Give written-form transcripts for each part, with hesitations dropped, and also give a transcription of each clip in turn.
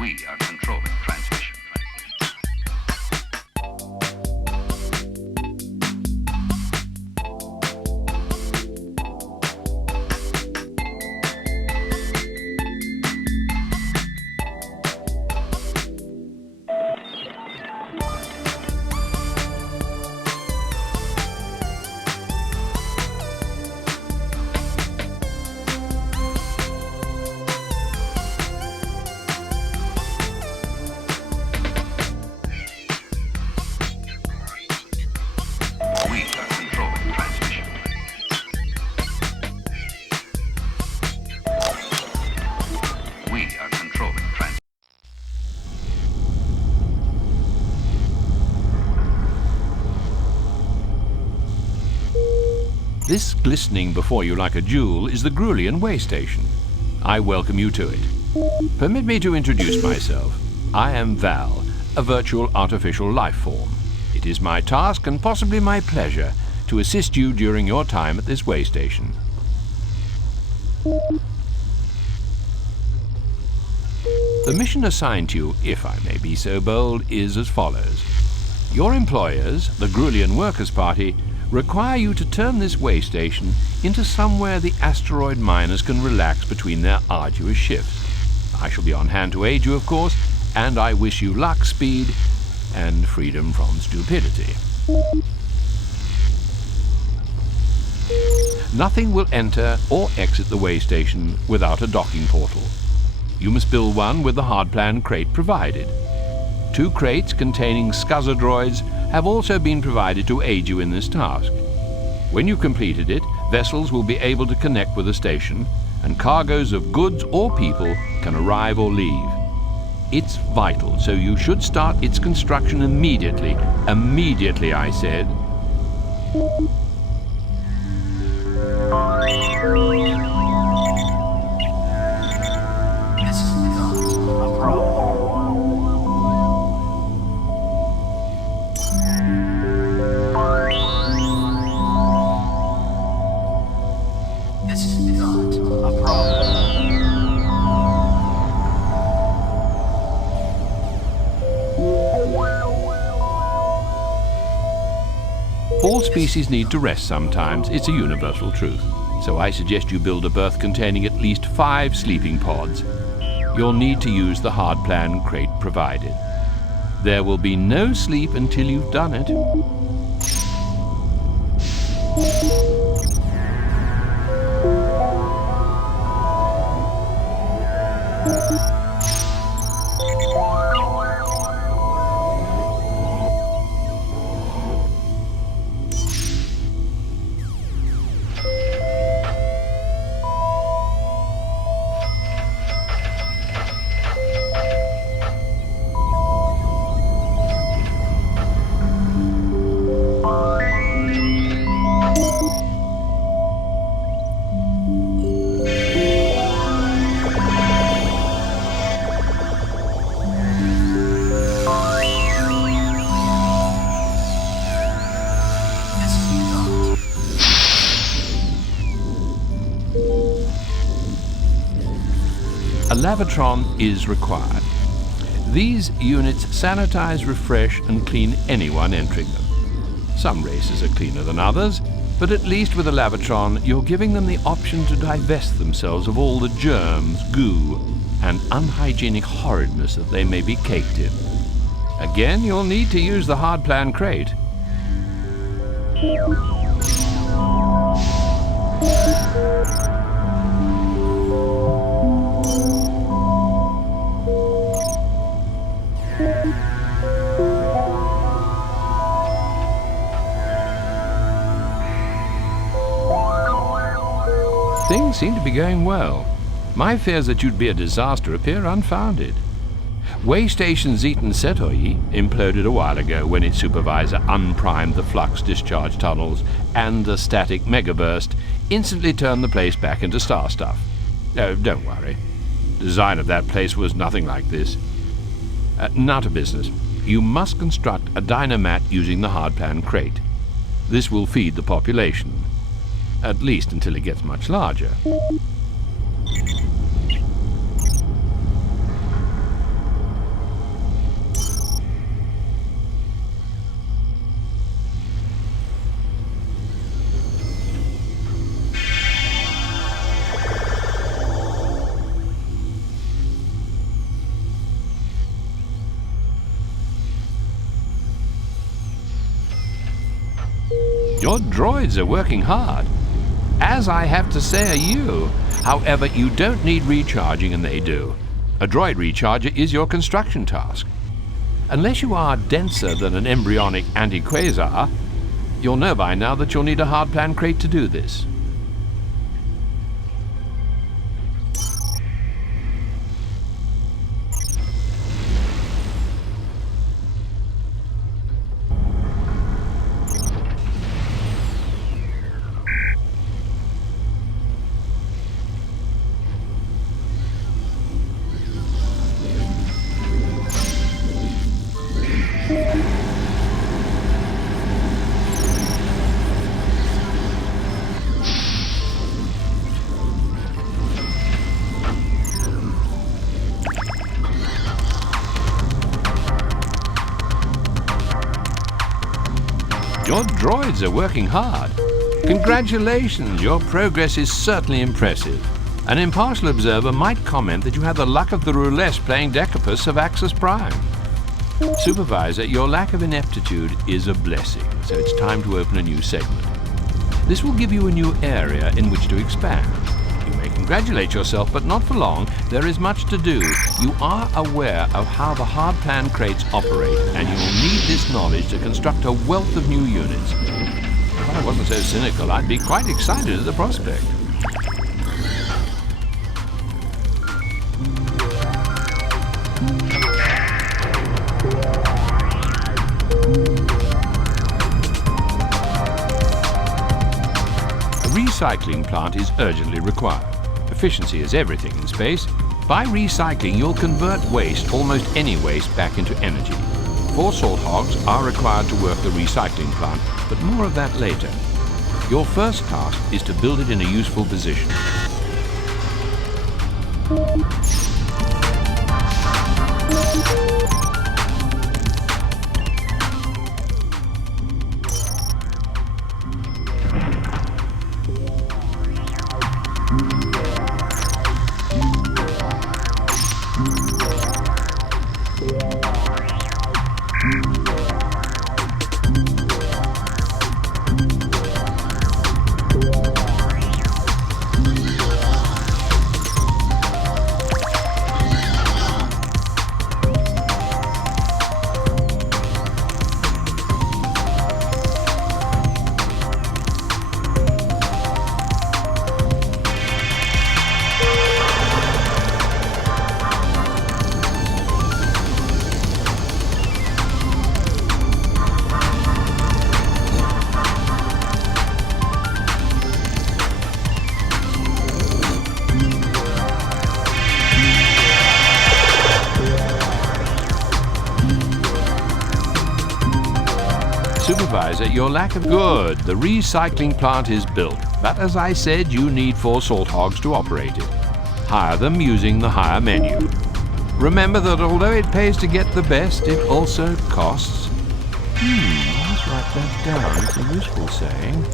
We are controlling transmission. This glistening before you like a jewel is the Grulian way station. I welcome you to it. Permit me to introduce myself. I am Val, a virtual artificial life form. It is my task and possibly my pleasure to assist you during your time at this way station. The mission assigned to you, if I may be so bold, is as follows. Your employers, the Grulian Workers' Party, require you to turn this way station into somewhere the asteroid miners can relax between their arduous shifts. I shall be on hand to aid you, of course, and I wish you luck, speed, and freedom from stupidity. Nothing will enter or exit the way station without a docking portal. You must build one with the hardplan crate provided. 2 crates containing scuzzer droids have also been provided to aid you in this task. When you've completed it, vessels will be able to connect with the station, and cargoes of goods or people can arrive or leave. It's vital, so you should start its construction immediately. Immediately, I said. This is not a problem. This is not a problem. All species need to rest sometimes. It's a universal truth. So I suggest you build a berth containing at least 5 sleeping pods. You'll need to use the hard plan crate provided. There will be no sleep until you've done it. A lavatron is required. These units sanitize, refresh, and clean anyone entering them. Some races are cleaner than others, but at least with a lavatron, you're giving them the option to divest themselves of all the germs, goo, and unhygienic horridness that they may be caked in. Again, you'll need to use the hard plan crate. Things seem to be going well. My fears that you'd be a disaster appear unfounded. Waystation Zeton Setoyi imploded a while ago when its supervisor unprimed the flux discharge tunnels, and a static megaburst instantly turned the place back into star stuff. Oh, don't worry. The design of that place was nothing like this. Now to business. You must construct a dynamat using the hard plan crate. This will feed the population. At least until it gets much larger. Your droids are working hard. As I have to say are you. However, you don't need recharging and they do. A droid recharger is your construction task. Unless you are denser than an embryonic anti-quasar, you'll know by now that you'll need a hard plan crate to do this. Your droids are working hard. Congratulations, your progress is certainly impressive. An impartial observer might comment that you have the luck of the roulette playing Decapus of Axis Prime. Supervisor, your lack of ineptitude is a blessing, so it's time to open a new segment. This will give you a new area in which to expand. You may congratulate yourself, but not for long. There is much to do. You are aware of how the hard-plan crates operate, and you will need this knowledge to construct a wealth of new units. If I wasn't so cynical, I'd be quite excited at the prospect. A recycling plant is urgently required. Efficiency is everything in space. By recycling, you'll convert waste, almost any waste, back into energy. 4 salt hogs are required to work the recycling plant, but more of that later. Your first task is to build it in a useful position. Supervisor, your lack of good. The recycling plant is built, but as I said, you need 4 salt hogs to operate it. Hire them using the hire menu. Remember that although it pays to get the best, it also costs. Let's write that down. It's a useful saying.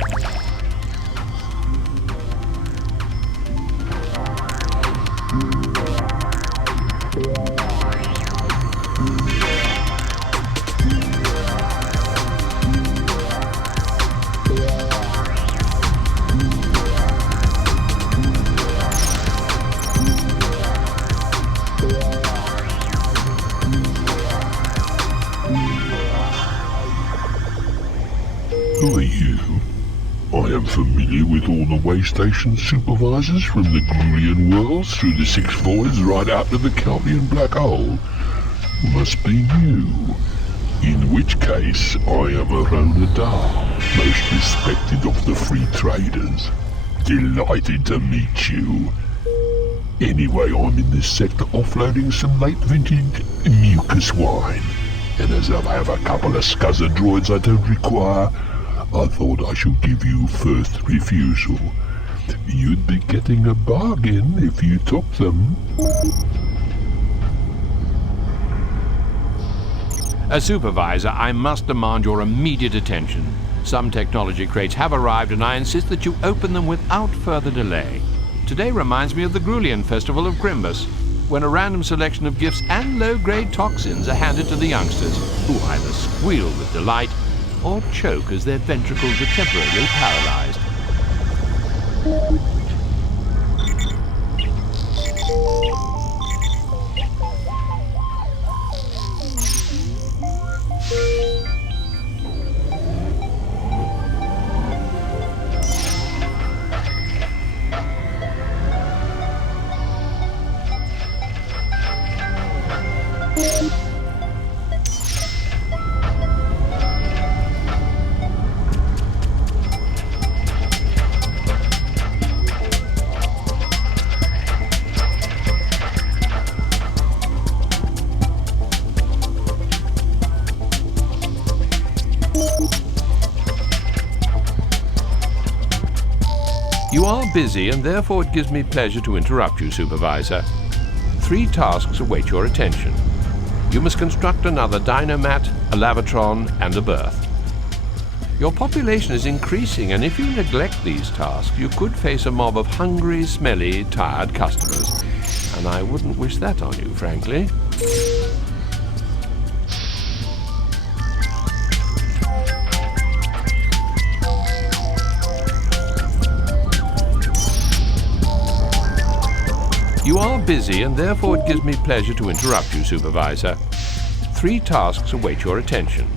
Who are you? I am familiar with all the way station supervisors from the Grulian worlds through the 6 voids right out to the Calvian black hole. Must be you. In which case, I am a Ronadar, most respected of the free traders. Delighted to meet you. Anyway, I'm in this sector offloading some late vintage mucus wine. And as I have a couple of scuzzer droids I don't require, I thought I should give you first refusal. You'd be getting a bargain if you took them. As supervisor, I must demand your immediate attention. Some technology crates have arrived, and I insist that you open them without further delay. Today reminds me of the Grulian festival of Grimbus, when a random selection of gifts and low-grade toxins are handed to the youngsters, who either squeal with delight or choke as their ventricles are temporarily paralyzed. You are busy, and therefore it gives me pleasure to interrupt you, Supervisor. 3 tasks await your attention. You must construct another dynomat, a lavatron, and a berth. Your population is increasing, and if you neglect these tasks, you could face a mob of hungry, smelly, tired customers. And I wouldn't wish that on you, frankly. busy, and therefore it gives me pleasure to interrupt you, Supervisor. 3 tasks await your attention.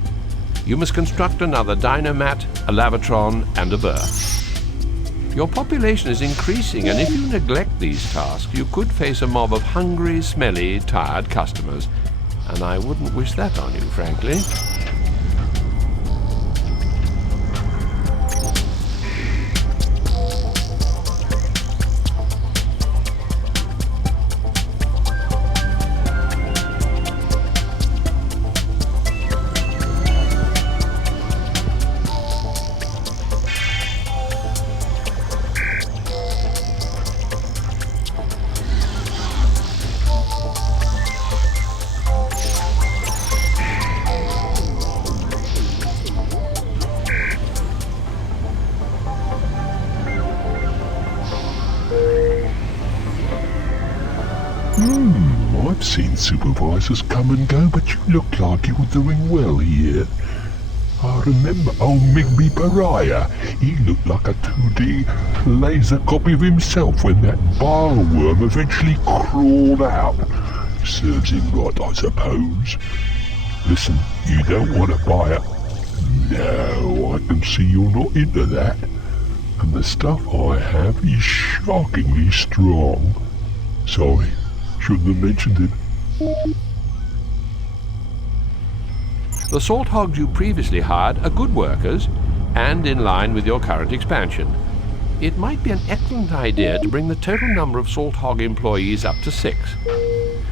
You must construct another dynamat, a lavatron, and a berth. Your population is increasing, and if you neglect these tasks, you could face a mob of hungry, smelly, tired customers. And I wouldn't wish that on you, frankly. I've seen supervisors come and go, but you look like you were doing well here. I remember old Migby Pariah. He looked like a 2D laser copy of himself when that bile worm eventually crawled out. Serves him right, I suppose. Listen, you don't want to buy it? No, I can see you're not into that. And the stuff I have is shockingly strong. Sorry, shouldn't have mentioned it. The salt hogs you previously hired are good workers and in line with your current expansion. It might be an excellent idea to bring the total number of salt hog employees up to 6.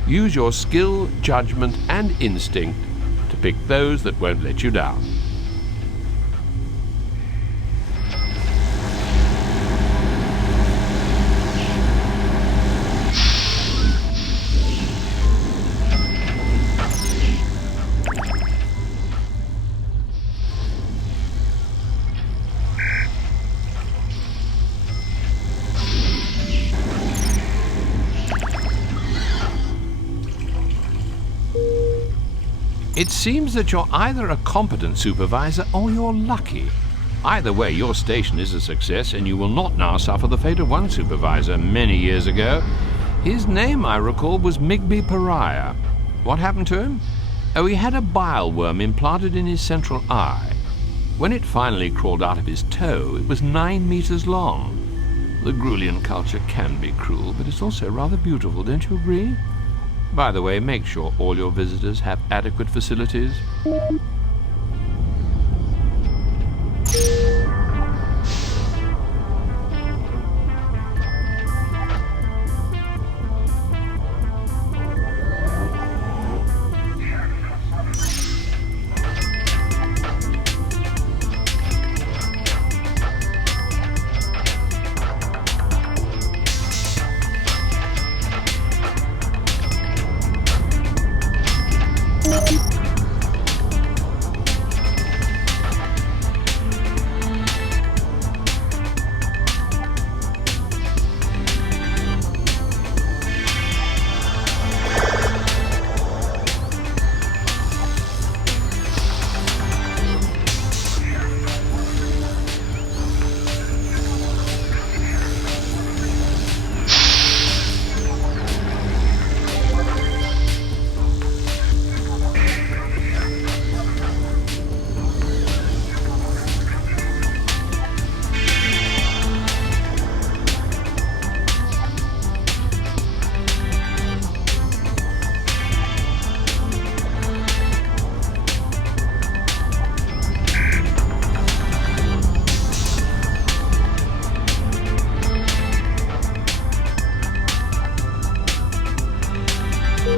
Use your skill, judgment, and instinct to pick those that won't let you down. It seems that you're either a competent supervisor or you're lucky. Either way, your station is a success, and you will not now suffer the fate of one supervisor many years ago. His name, I recall, was Migby Pariah. What happened to him? Oh, he had a bile worm implanted in his central eye. When it finally crawled out of his toe, it was 9 meters long. The Grulian culture can be cruel, but it's also rather beautiful, don't you agree? By the way, make sure all your visitors have adequate facilities.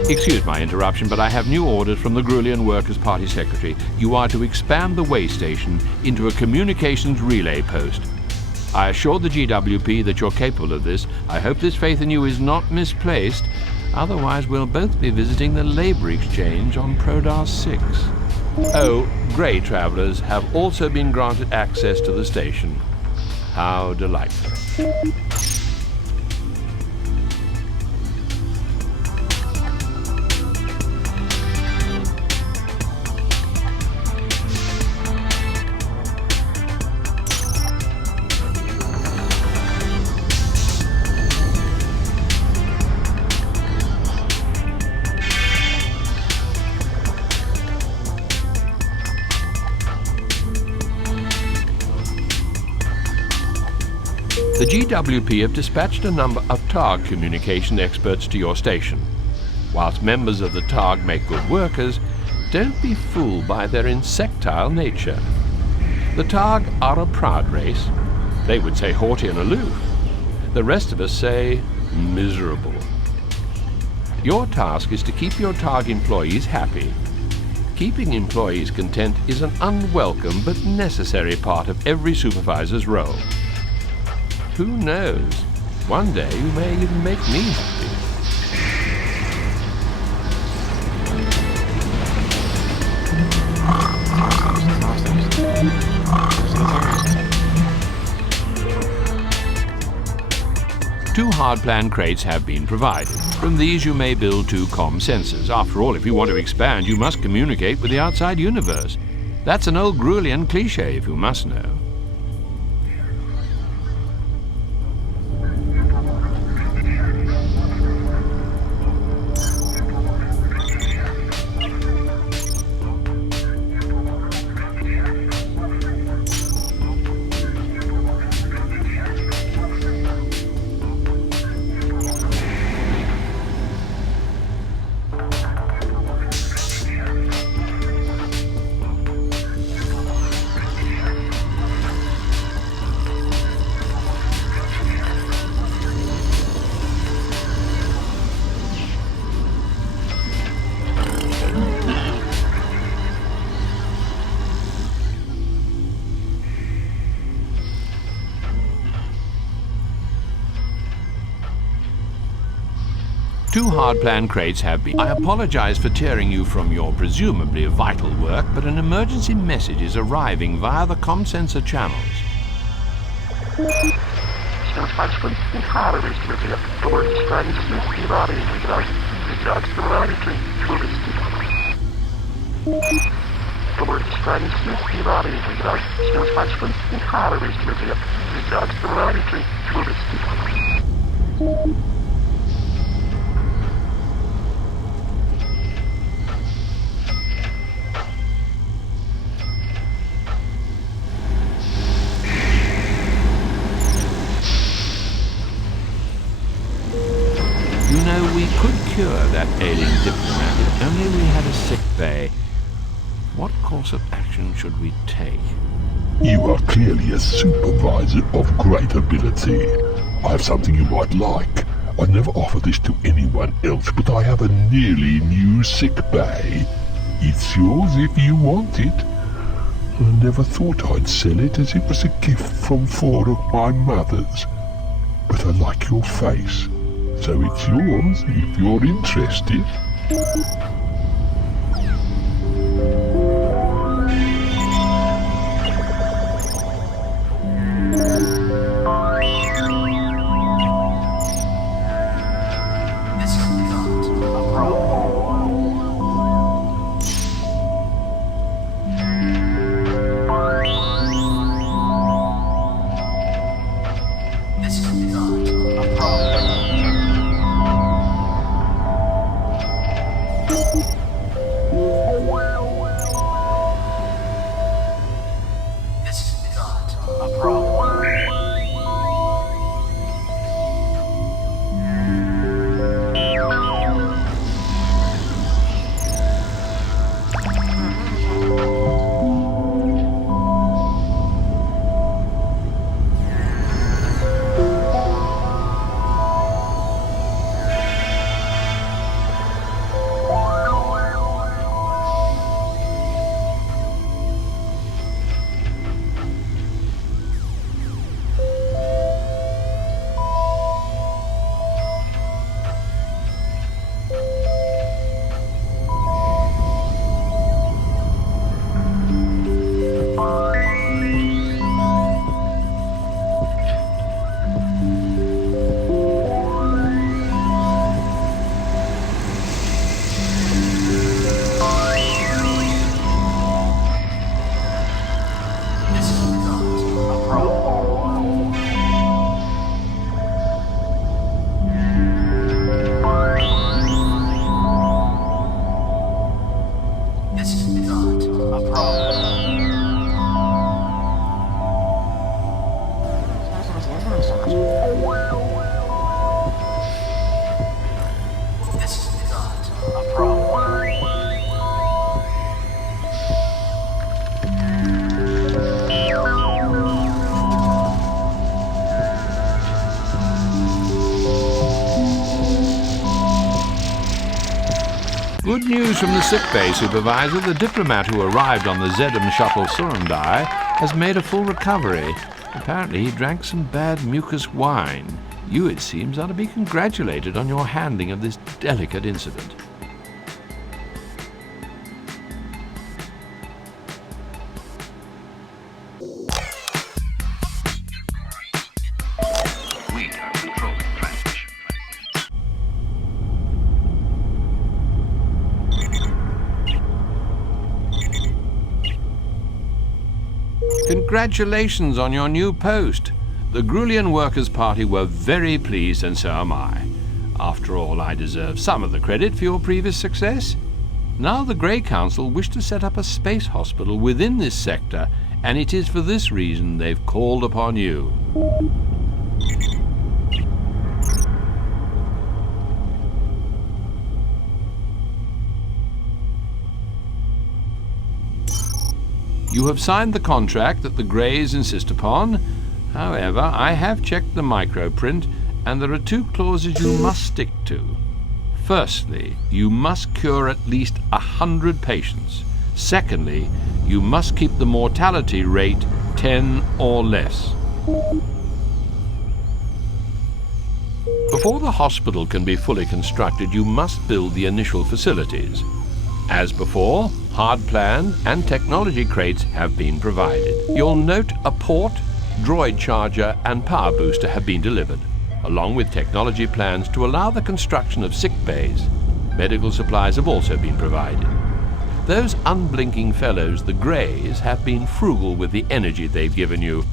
Excuse my interruption, but I have new orders from the Grulian Workers' Party Secretary. You are to expand the way station into a communications relay post. I assured the GWP that you're capable of this. I hope this faith in you is not misplaced. Otherwise, we'll both be visiting the labor exchange on Prodar 6. Oh, grey travellers have also been granted access to the station. How delightful. The GWP have dispatched a number of TARG communication experts to your station. Whilst members of the TARG make good workers, don't be fooled by their insectile nature. The TARG are a proud race. They would say haughty and aloof. The rest of us say miserable. Your task is to keep your TARG employees happy. Keeping employees content is an unwelcome but necessary part of every supervisor's role. Who knows? One day you may even make me happy. Two hard-plan crates have been provided. From these you may build two comm sensors. After all, if you want to expand, you must communicate with the outside universe. That's an old Grulian cliché, if you must know. Two hard-plan crates have been... I apologize for tearing you from your presumably vital work, but an emergency message is arriving via the comm sensor channels. You know, we could cure that ailing diplomat if only we had a sick bay. What course of action should we take? You are clearly a supervisor of great ability. I have something you might like. I never offer this to anyone else, but I have a nearly new sick bay. It's yours if you want it. I never thought I'd sell it, as it was a gift from 4 of my mothers. But I like your face, so it's yours if you're interested. This is not a problem. This is not a problem. This is not a problem. This is not a problem. This is not a problem. news from the sickbay supervisor. The diplomat who arrived on the Zedum shuttle Surundai has made a full recovery. Apparently he drank some bad mucus wine. You, it seems, are to be congratulated on your handling of this delicate incident. We are controlling transmission. Congratulations on your new post. The Grulian Workers' Party were very pleased, and so am I. After all, I deserve some of the credit for your previous success. Now the Grey Council wish to set up a space hospital within this sector, and it is for this reason they've called upon you. You have signed the contract that the Greys insist upon. However, I have checked the microprint, and there are 2 clauses you must stick to. Firstly, you must cure at least 100 patients. Secondly, you must keep the mortality rate 10 or less. Before the hospital can be fully constructed, you must build the initial facilities. As before, hard plan and technology crates have been provided. You'll note a port, droid charger and power booster have been delivered, along with technology plans to allow the construction of sick bays. Medical supplies have also been provided. Those unblinking fellows, the Greys, have been frugal with the energy they've given you.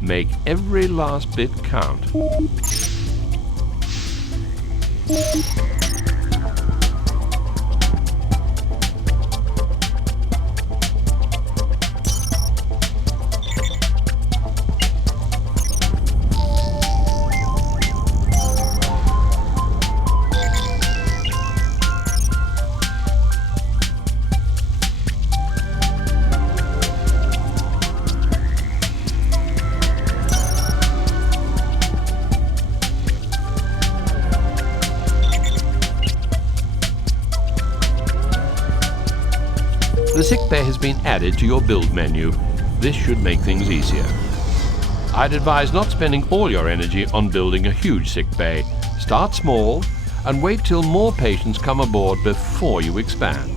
Make every last bit count. The sick bay has been added to your build menu. This should make things easier. I'd advise not spending all your energy on building a huge sick bay. Start small and wait till more patients come aboard before you expand.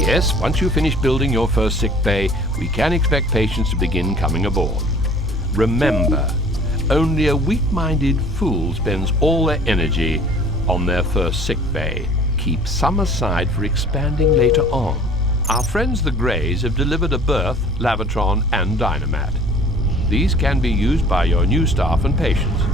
Yes, once you finish building your first sick bay, we can expect patients to begin coming aboard. Remember, only a weak-minded fool spends all their energy on their first sick bay. Keep some aside for expanding later on. Our friends the Greys have delivered a berth, lavitron and dynamat. These can be used by your new staff and patients.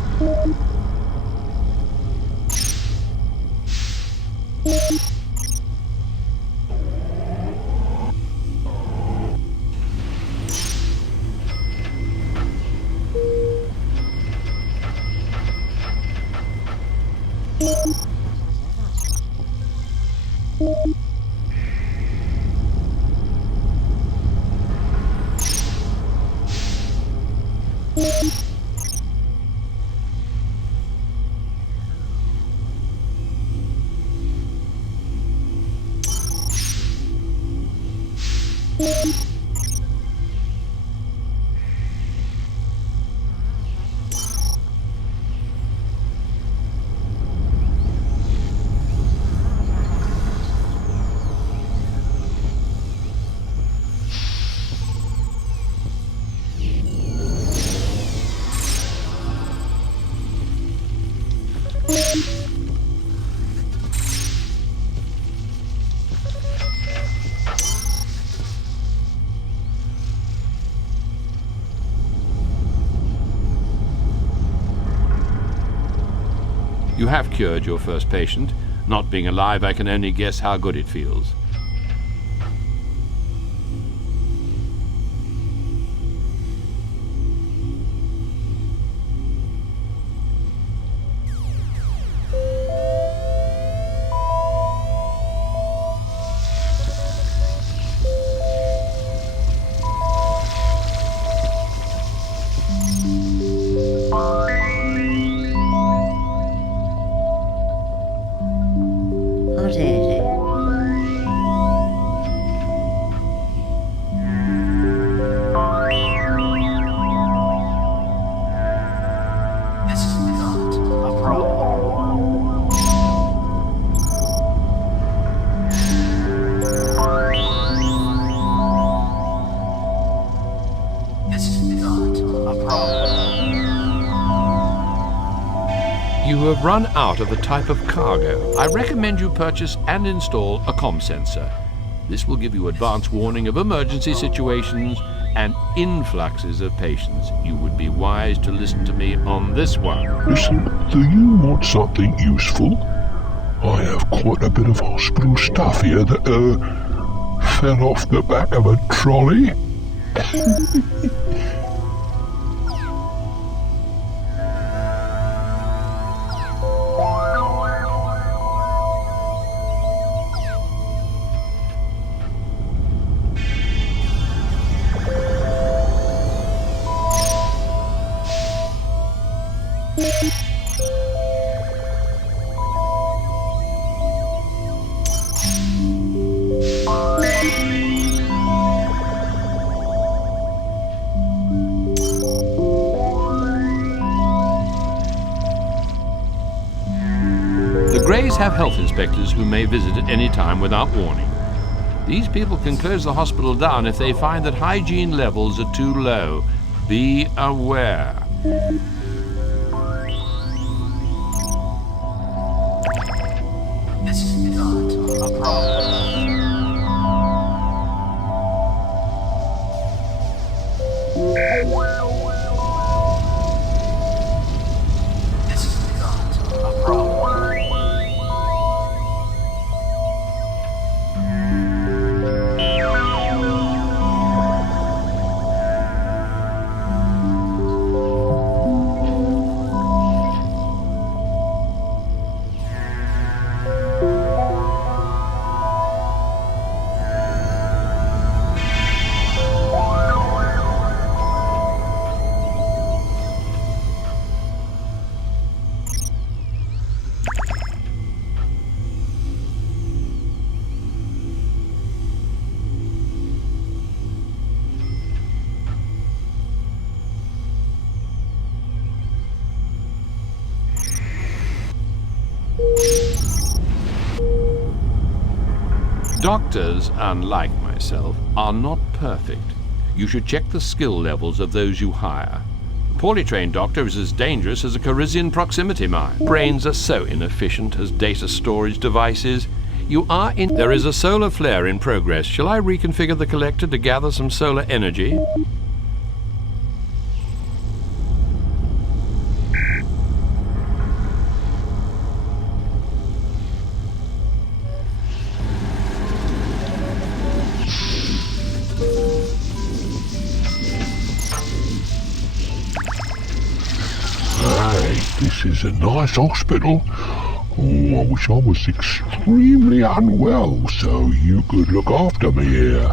You have cured your first patient. Not being alive, I can only guess how good it feels. What is it? This is not a problem. This is not a problem. You have run out of a type of cargo. I recommend you purchase and install a comm sensor. This will give you advance warning of emergency situations and influxes of patients. You would be wise to listen to me on this one. Listen, do you want something useful? I have quite a bit of hospital stuff here that, fell off the back of a trolley. The Greys have health inspectors who may visit at any time without warning. These people can close the hospital down if they find that hygiene levels are too low. Be aware. This is not a problem. This is not a problem. Doctors, unlike myself, are not perfect. You should check the skill levels of those you hire. A poorly trained doctor is as dangerous as a Carisian proximity mine. Brains are so inefficient as data storage devices. There is a solar flare in progress. Shall I reconfigure the collector to gather some solar energy? Hey, this is a nice hospital. Oh, I wish I was extremely unwell so you could look after me here.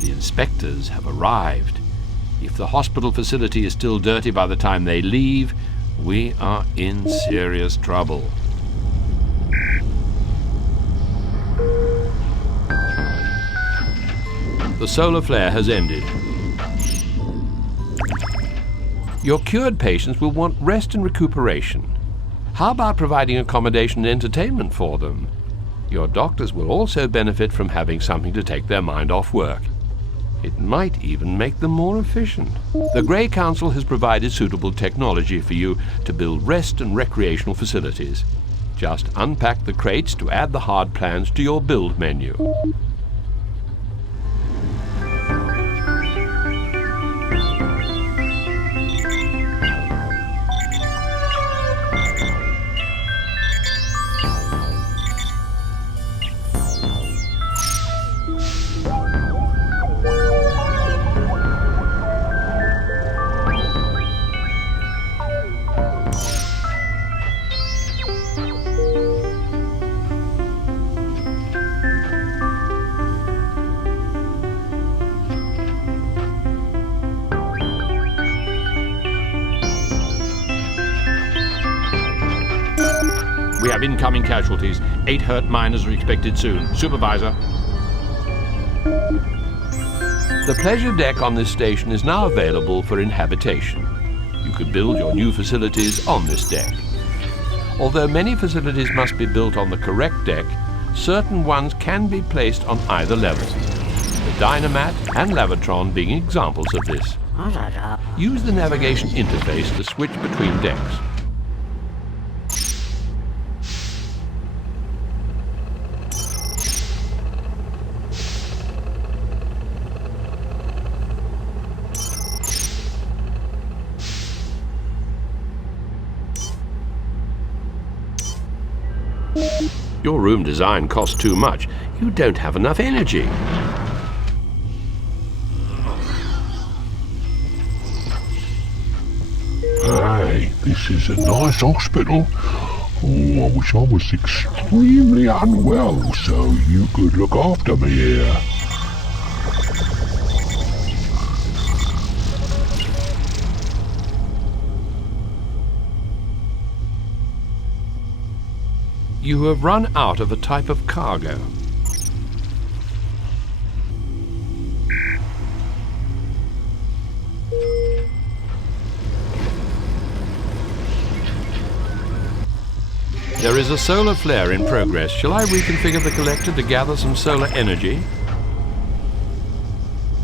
The inspectors have arrived. If the hospital facility is still dirty by the time they leave, we are in serious trouble. The solar flare has ended. Your cured patients will want rest and recuperation. How about providing accommodation and entertainment for them? Your doctors will also benefit from having something to take their mind off work. It might even make them more efficient. The Grey Council has provided suitable technology for you to build rest and recreational facilities. Just unpack the crates to add the hard plans to your build menu. We have incoming casualties. 8 hurt miners are expected soon. Supervisor. The pleasure deck on this station is now available for inhabitation. You could build your new facilities on this deck. Although many facilities must be built on the correct deck, certain ones can be placed on either level. The Dynamat and Lavatron being examples of this. Use the navigation interface to switch between decks. Your room design costs too much. You don't have enough energy. Hey, this is a nice hospital. Oh, I wish I was extremely unwell so you could look after me here. You have run out of a type of cargo. There is a solar flare in progress. Shall I reconfigure the collector to gather some solar energy?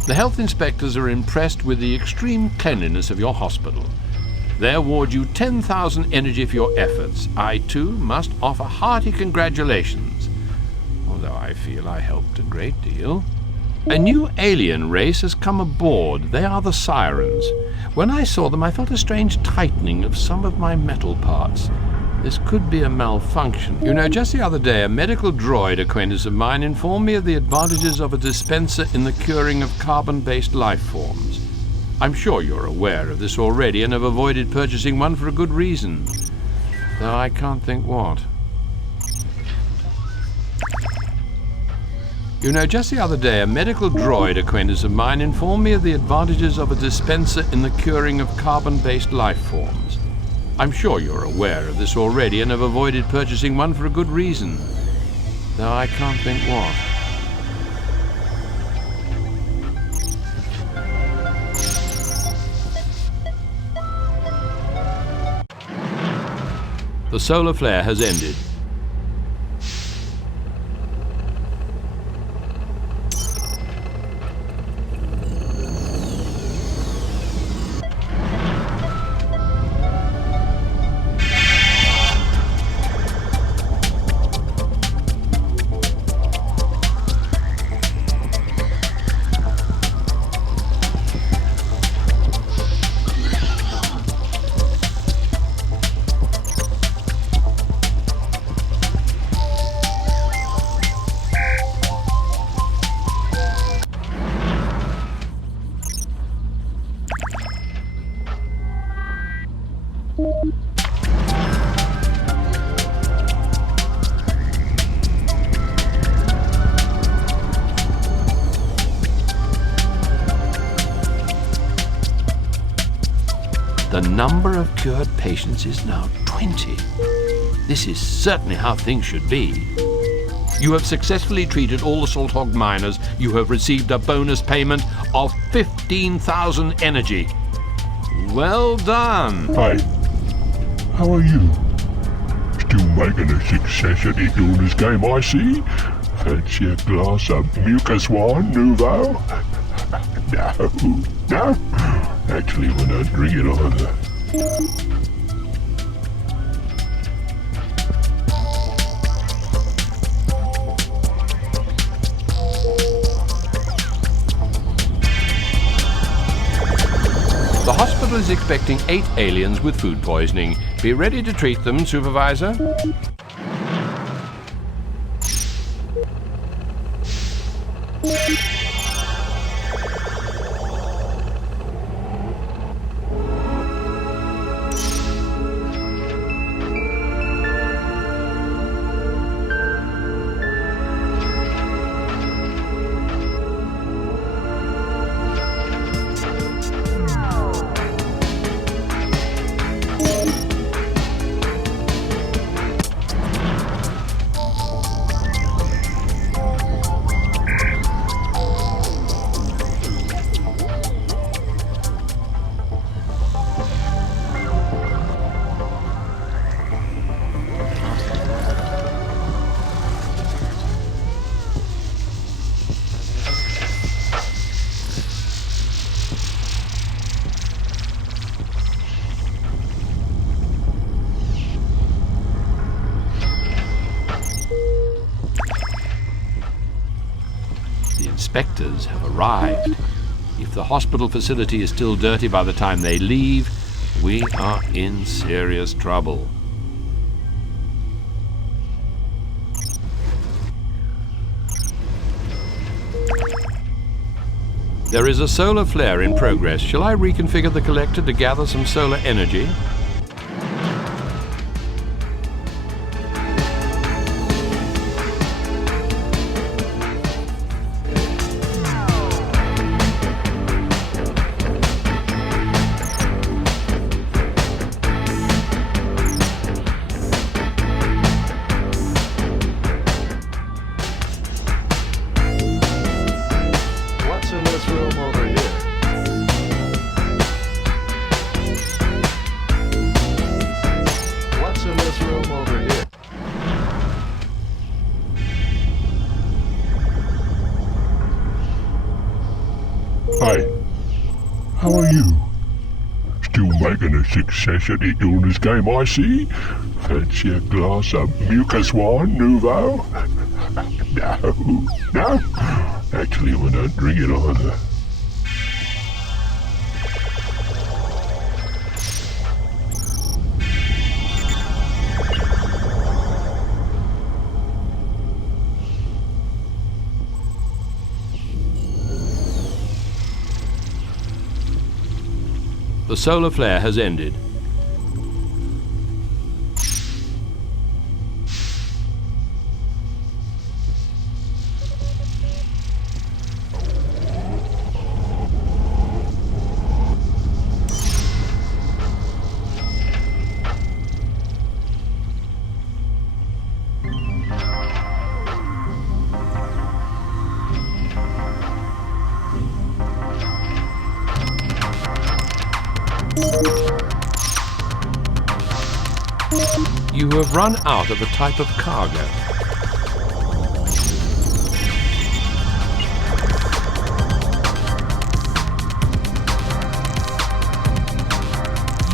The health inspectors are impressed with the extreme cleanliness of your hospital. They award you 10,000 energy for your efforts. I, too, must offer hearty congratulations, although I feel I helped a great deal. A new alien race has come aboard. They are the Sirens. When I saw them, I felt a strange tightening of some of my metal parts. This could be a malfunction. You know, just the other day, a medical droid acquaintance of mine informed me of the advantages of a dispenser in the curing of carbon-based life forms. I'm sure you're aware of this already and have avoided purchasing one for a good reason, though I can't think what. You know, just the other day, a medical droid acquaintance of mine informed me of the advantages of a dispenser in the curing of carbon-based life forms. I'm sure you're aware of this already and have avoided purchasing one for a good reason, though I can't think what. The solar flare has ended. The number of cured patients is now 20. This is certainly how things should be. You have successfully treated all the Salt Hog miners. You have received a bonus payment of 15,000 energy. Well done. Hey, how are you? Still making a success at the Illness game, I see. Fancy a glass of Mucus wine, Nouveau? No. Actually, we're not drinking either. The hospital is expecting 8 aliens with food poisoning. Be ready to treat them, Supervisor. The inspectors have arrived. If the hospital facility is still dirty by the time they leave, we are in serious trouble. There is a solar flare in progress. Shall I reconfigure the collector to gather some solar energy? What's in this room over here? What's in this room over here? Hi, how are you? Still making a success at the illness game, I see. Fancy a glass of mucus wine, Nouveau? No. Actually, we're not drinking either. The solar flare has ended. You have run out of a type of cargo.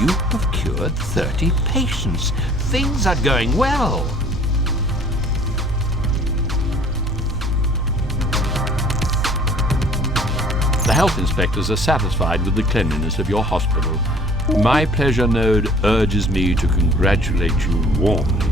You have cured 30 patients. Things are going well. The health inspectors are satisfied with the cleanliness of your hospital. My pleasure node urges me to congratulate you warmly.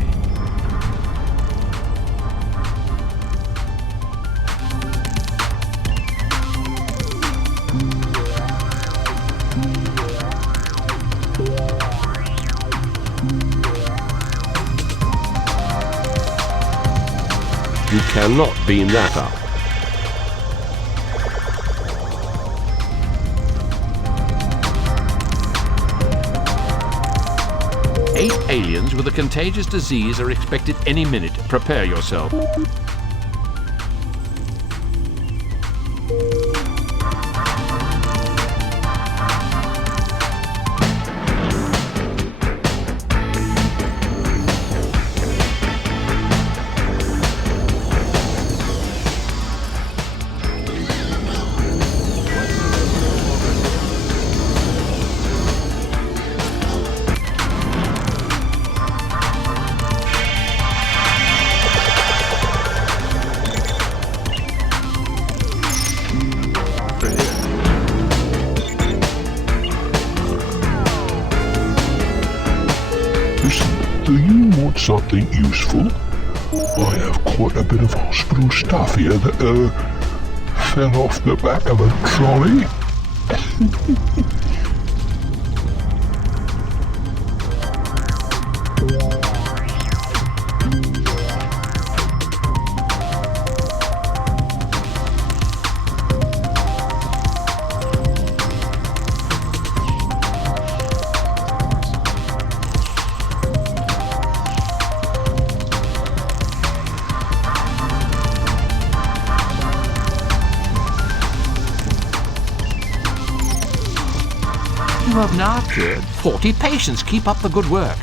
You cannot beam that up. Eight aliens with a contagious disease are expected any minute. Prepare yourself. Do you want something useful? I have quite a bit of hospital stuff here that, fell off the back of a trolley. You have now cured 40 patients. Keep up the good work.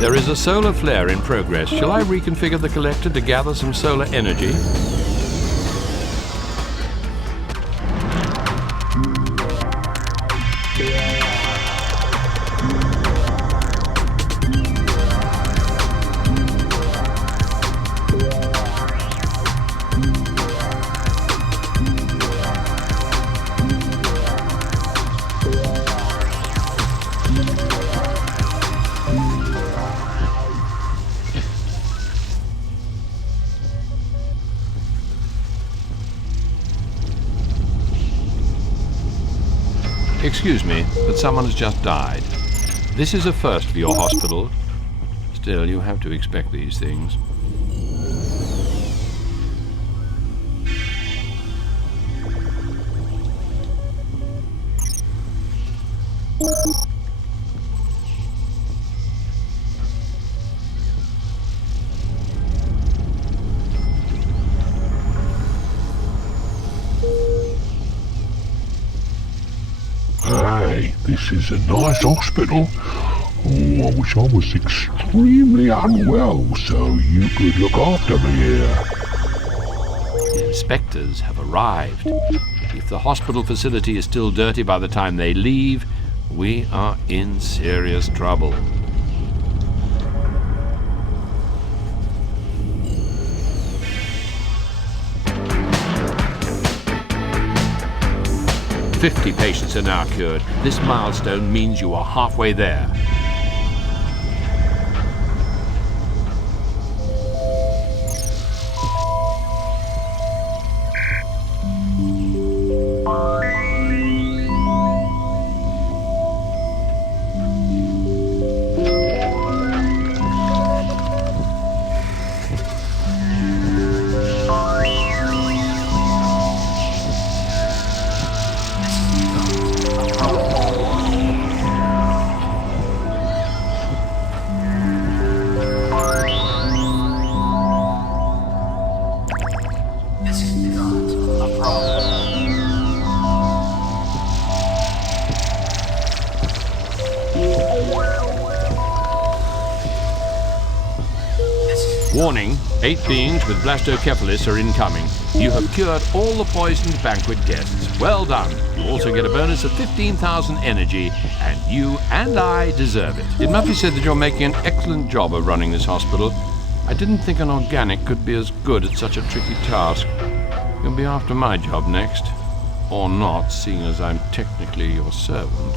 There is a solar flare in progress. Shall I reconfigure the collector to gather some solar energy? Excuse me, but someone has just died. This is a first for your hospital. Still, you have to expect these things. Hey, this is a nice hospital. Oh, I wish I was extremely unwell so you could look after me here. The inspectors have arrived. If the hospital facility is still dirty by the time they leave, we are in serious trouble. "50 patients are now cured. This milestone means you are halfway there." This is not a problem. Warning, 8 beings with blastocephalus are incoming. You have cured all the poisoned banquet guests. Well done. You also get a bonus of 15,000 energy, and you and I deserve it. It must be said that you're making an excellent job of running this hospital. I didn't think an organic could be as good at such a tricky task. You'll be after my job next. Or not, seeing as I'm technically your servant.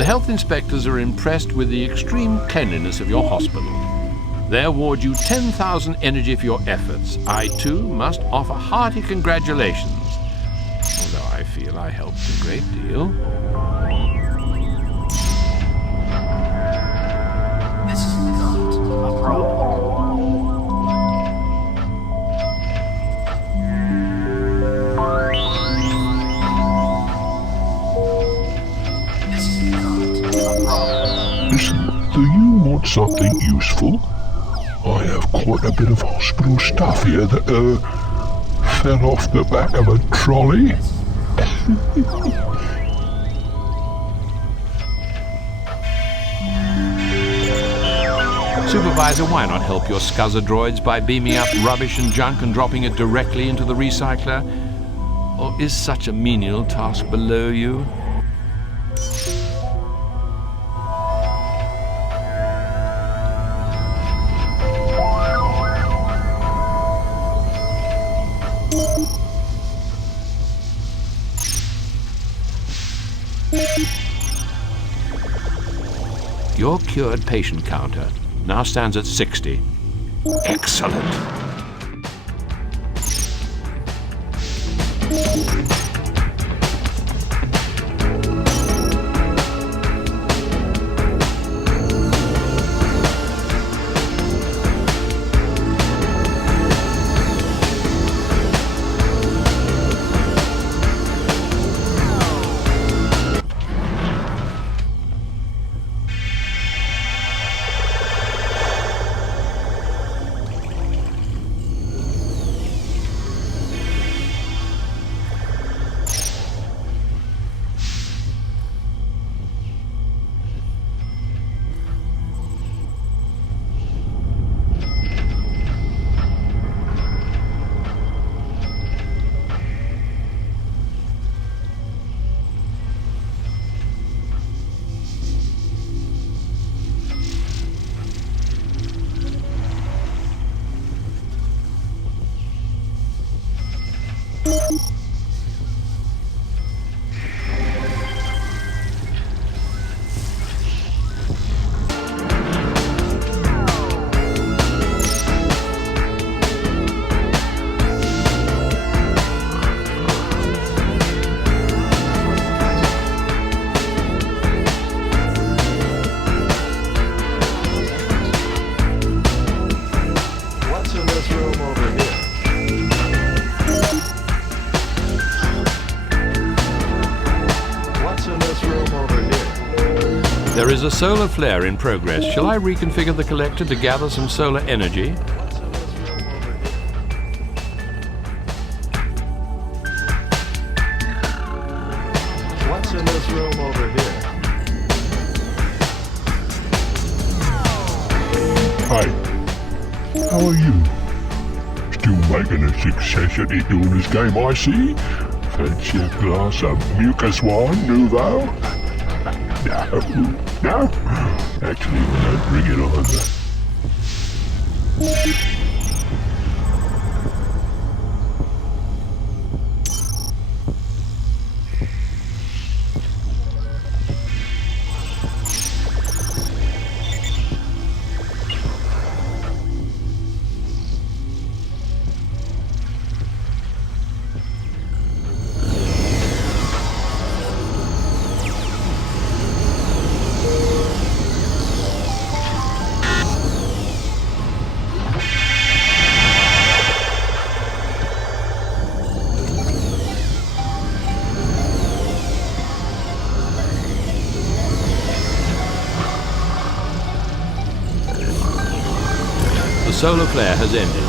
The health inspectors are impressed with the extreme cleanliness of your hospital. They award you 10,000 energy for your efforts. I, too, must offer hearty congratulations, although I feel I helped a great deal. This is not a problem. This is not a problem. Listen, do you want something useful? I have quite a bit of hospital stuff here that, fell off the back of a trolley. Supervisor, why not help your scuzzer droids by beaming up rubbish and junk and dropping it directly into the recycler? Or is such a menial task below you? Your cured patient counter now stands at 60. Excellent. What's in this room over here? What's in this room over here? There is a solar flare in progress. Shall I reconfigure the collector to gather some solar energy? What's in this room over here? Hi, how are you? Still making a success at it doing this game, I see. Fancy a glass of mucus wine, nouveau? No. Actually, don't bring it on. The solar flare has ended.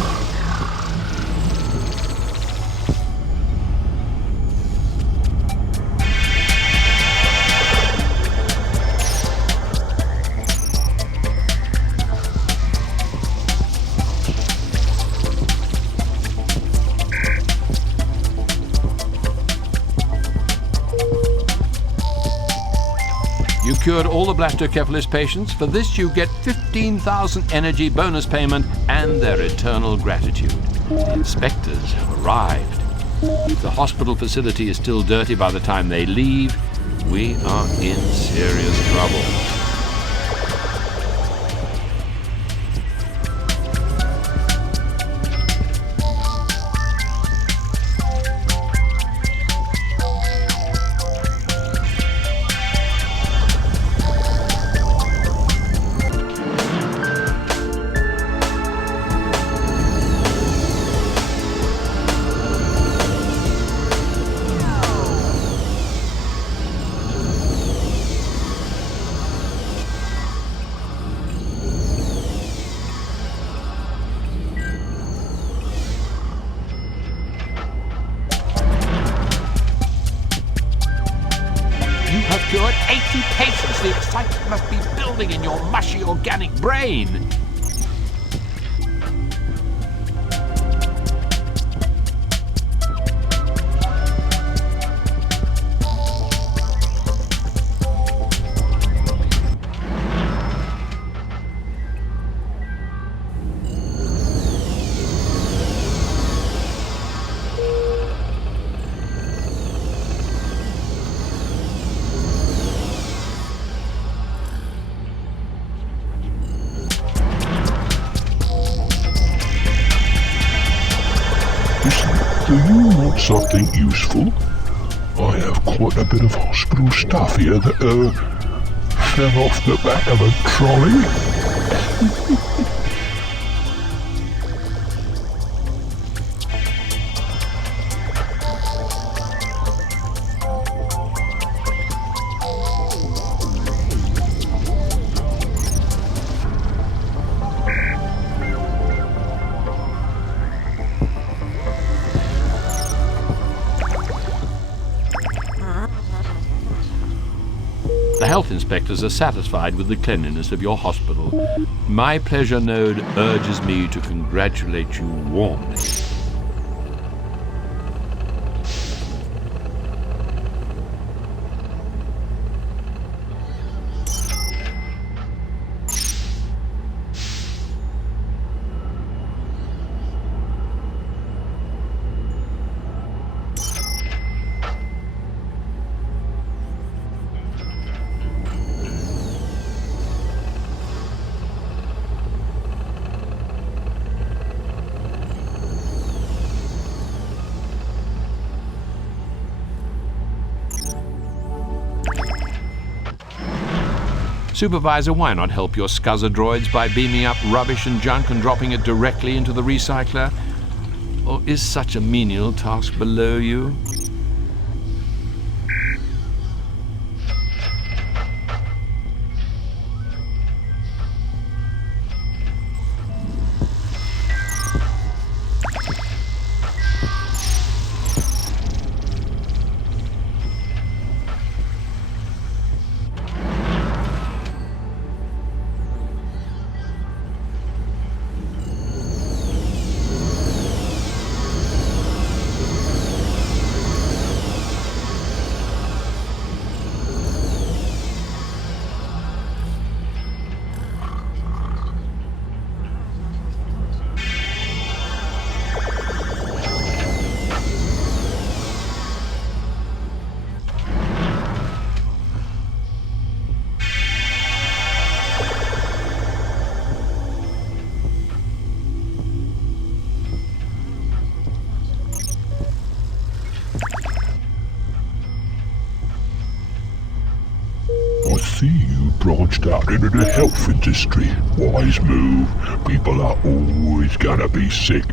You cured all the blastocephalus patients. For this, you get 15,000 energy bonus payment and their eternal gratitude. The inspectors have arrived. If the hospital facility is still dirty by the time they leave, we are in serious trouble. You have cured 80 patients. The excitement must be building in your mushy organic brain. Do you want something useful? I have quite a bit of hospital stuff here that, fell off the back of a trolley. The health inspectors are satisfied with the cleanliness of your hospital. My pleasure node urges me to congratulate you warmly. Supervisor, why not help your scuzzer droids by beaming up rubbish and junk and dropping it directly into the recycler? Or is such a menial task below you? I see you branched out into the health industry. Wise move. People are always gonna be sick.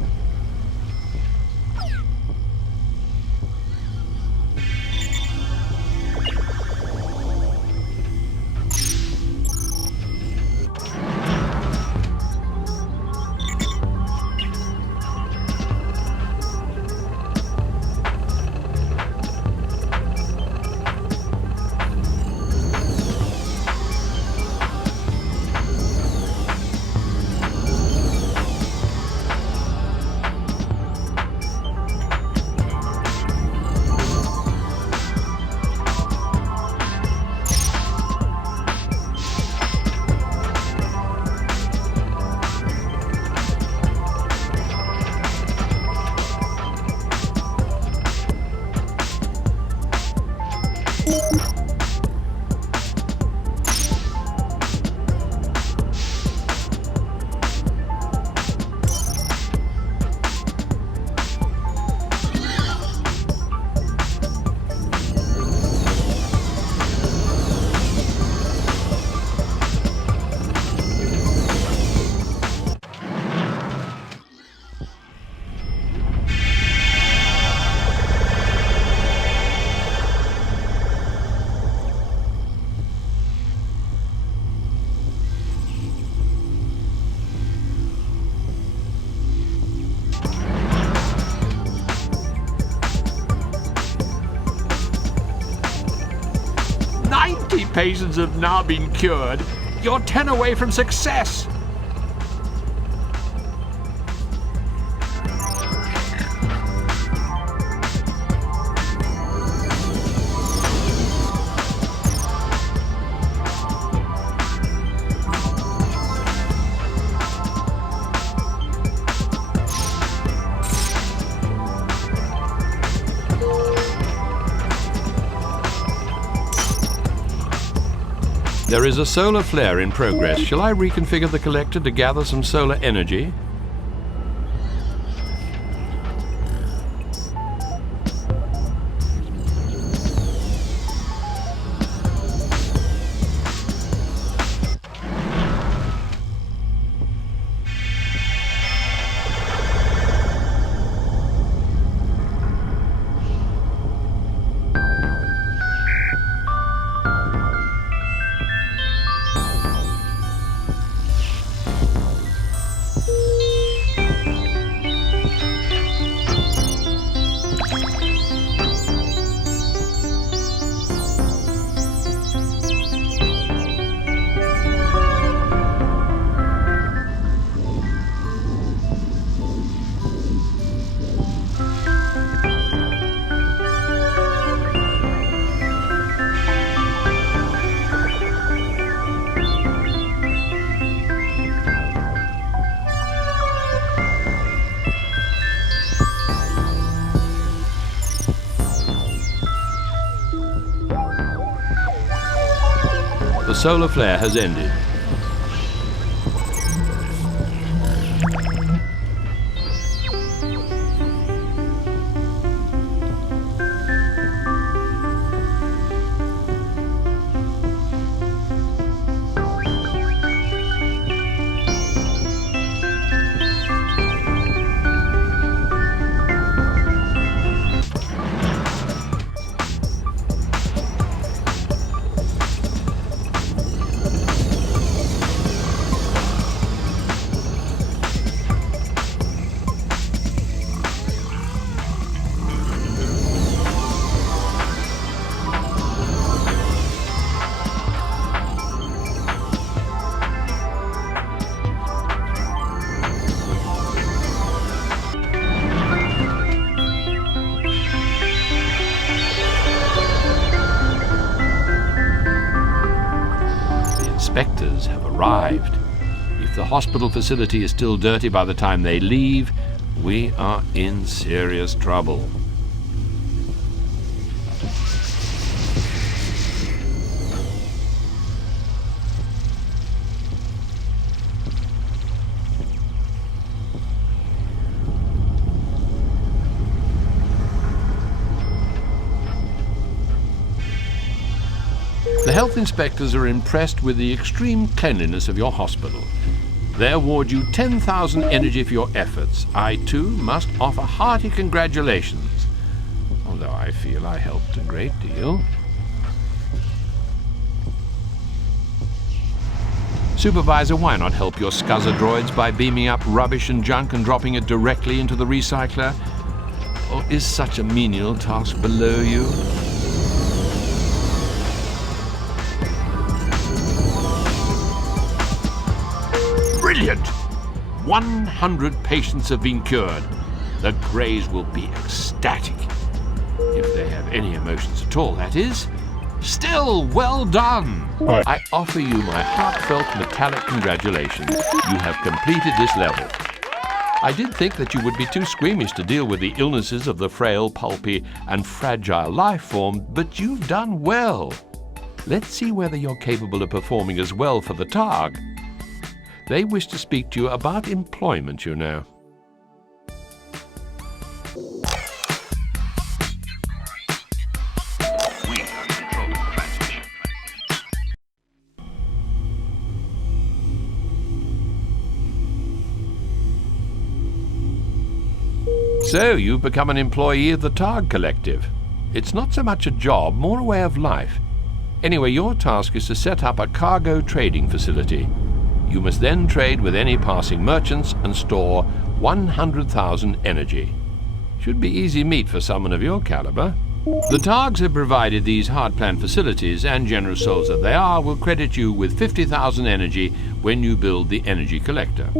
90 patients have now been cured. You're 10 away from success. There is a solar flare in progress. Shall I reconfigure the collector to gather some solar energy? The solar flare has ended. Inspectors have arrived. If the hospital facility is still dirty by the time they leave, we are in serious trouble. The health inspectors are impressed with the extreme cleanliness of your hospital. They award you 10,000 energy for your efforts. I, too, must offer hearty congratulations, although I feel I helped a great deal. Supervisor, why not help your scuzzer droids by beaming up rubbish and junk and dropping it directly into the recycler? Or is such a menial task below you? Brilliant! 100 patients have been cured. The Greys will be ecstatic. If they have any emotions at all, that is. Still, well done! Right. I offer you my heartfelt metallic congratulations. You have completed this level. I did think that you would be too squeamish to deal with the illnesses of the frail, pulpy, and fragile life form, but you've done well. Let's see whether you're capable of performing as well for the Targ. They wish to speak to you about employment, you know. We are controlling the transmission. So, you've become an employee of the Targ Collective. It's not so much a job, more a way of life. Anyway, your task is to set up a cargo trading facility. You must then trade with any passing merchants and store 100,000 energy. Should be easy meat for someone of your caliber. The Targs have provided these hard-planned facilities, and generous souls that they are, will credit you with 50,000 energy when you build the energy collector.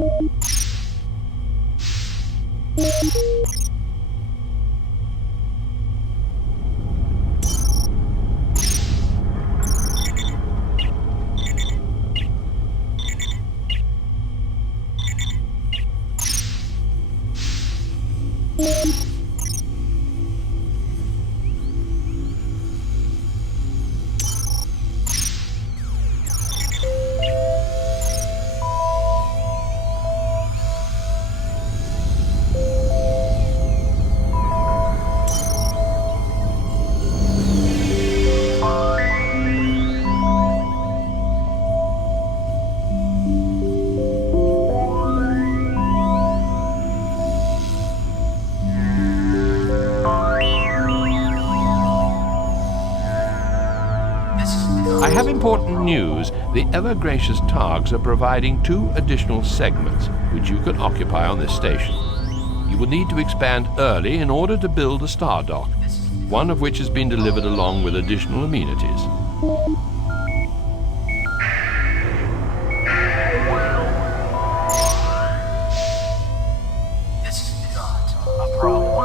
I have important news. The ever-gracious Targs are providing 2 additional segments, which you can occupy on this station. You will need to expand early in order to build a star dock, one of which has been delivered along with additional amenities. This is not a problem.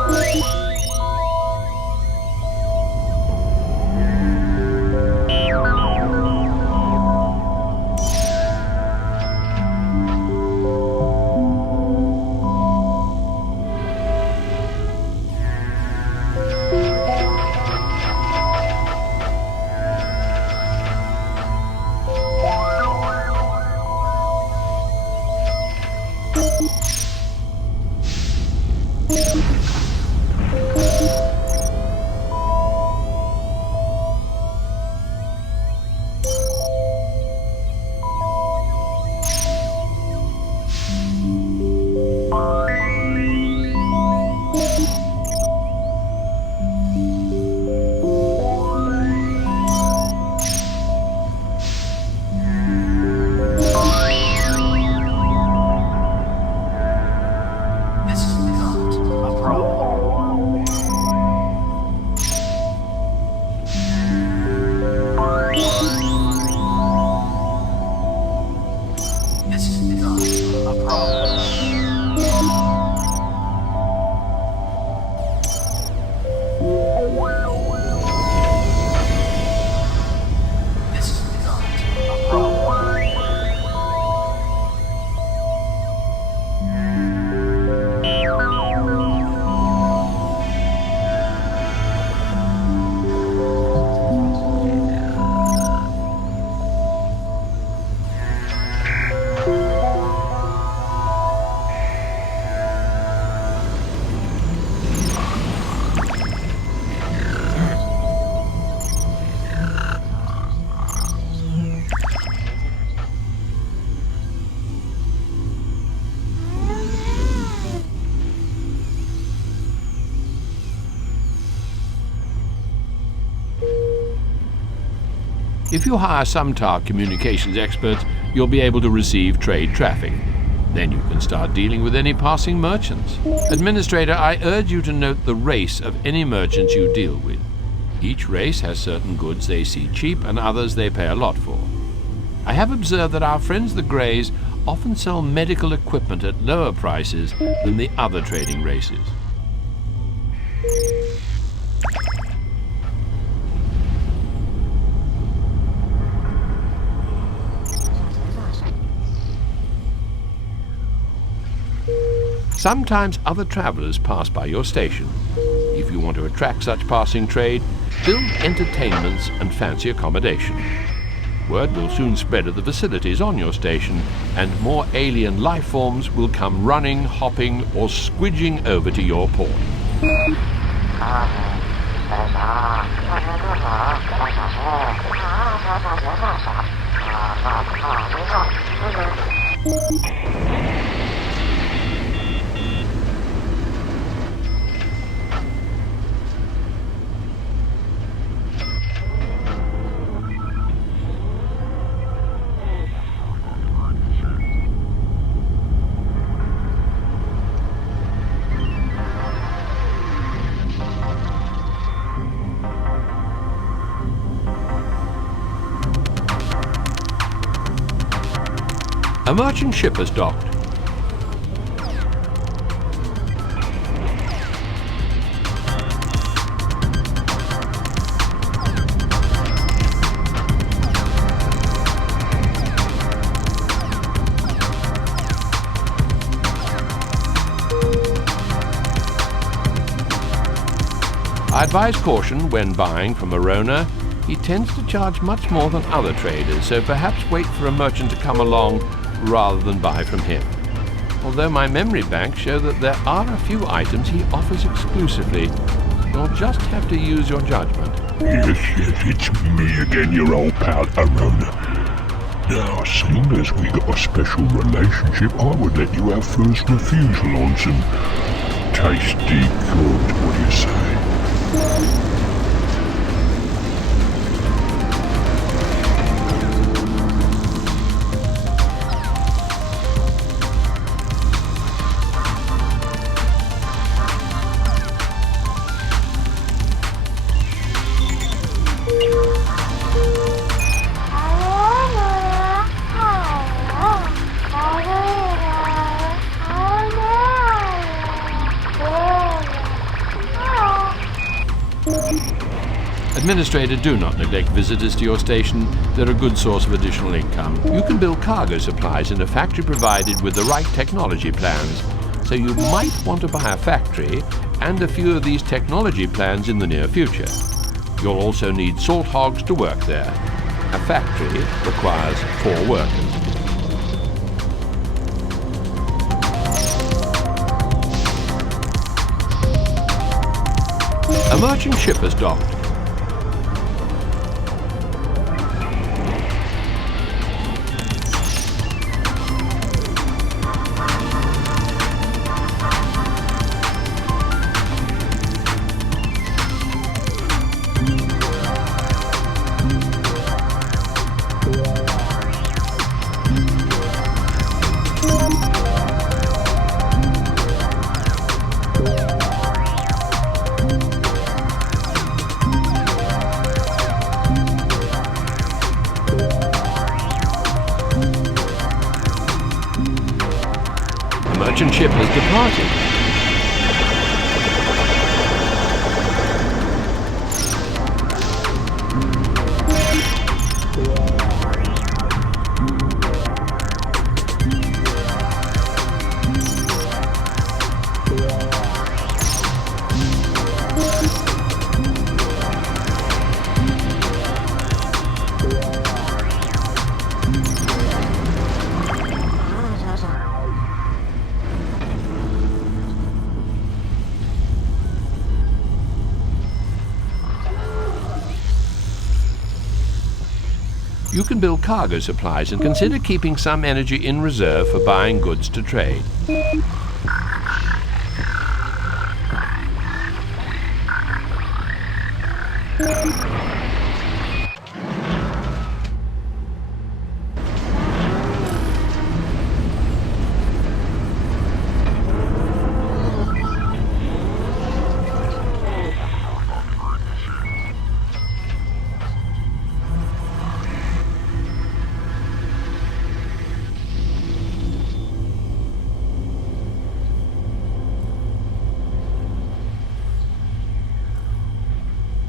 If you hire some Targ communications experts, you'll be able to receive trade traffic. Then you can start dealing with any passing merchants. Administrator, I urge you to note the race of any merchants you deal with. Each race has certain goods they see cheap and others they pay a lot for. I have observed that our friends the Greys often sell medical equipment at lower prices than the other trading races. Sometimes other travelers pass by your station. If you want to attract such passing trade, build entertainments and fancy accommodation. Word will soon spread of the facilities on your station, and more alien life forms will come running, hopping, or squidging over to your port. A merchant ship has docked. I advise caution when buying from a Rona. He tends to charge much more than other traders, so perhaps wait for a merchant to come along rather than buy from him. Although my memory banks show that there are a few items he offers exclusively. You'll just have to use your judgment. Yes, it's me again, your old pal, Arona. Now, seeing as we got a special relationship, I would let you have first refusal on some tasty goods. What do you say? Administrator, do not neglect visitors to your station. They're a good source of additional income. You can build cargo supplies in a factory provided with the right technology plans. So you might want to buy a factory and a few of these technology plans in the near future. You'll also need salt hogs to work there. A factory requires 4 workers. A merchant ship has docked. The merchant ship has departed. You can build cargo supplies and consider keeping some energy in reserve for buying goods to trade.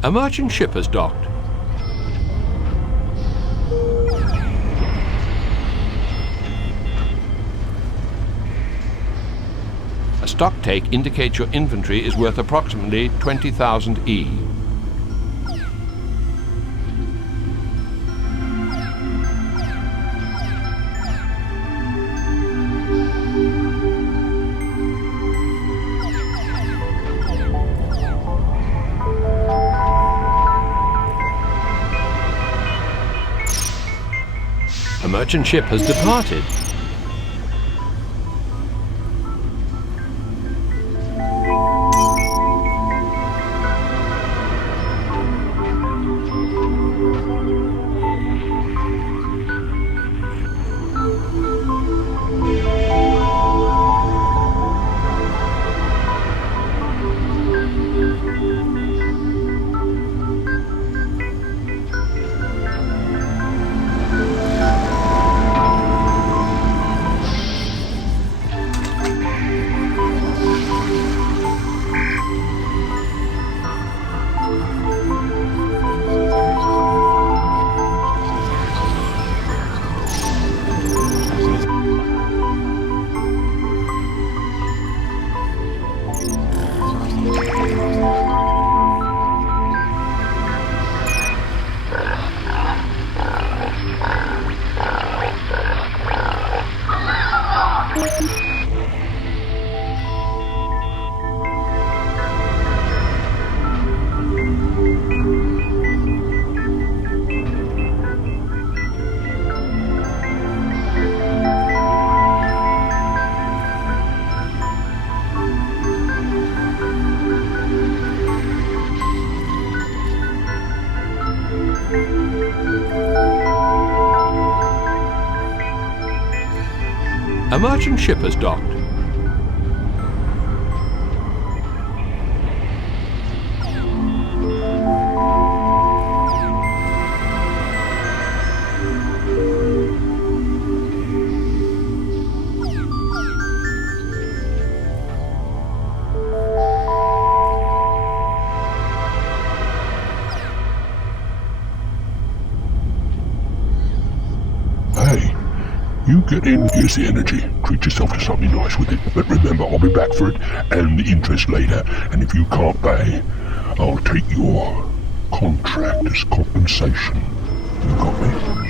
A merchant ship has docked. A stock take indicates your inventory is worth approximately 20,000 E. A merchant ship has departed. A merchant ship has docked. Hey, you get in, here's the energy. Treat yourself to something nice with it. But remember, I'll be back for it and the interest later. And if you can't pay, I'll take your contract as compensation. You got me?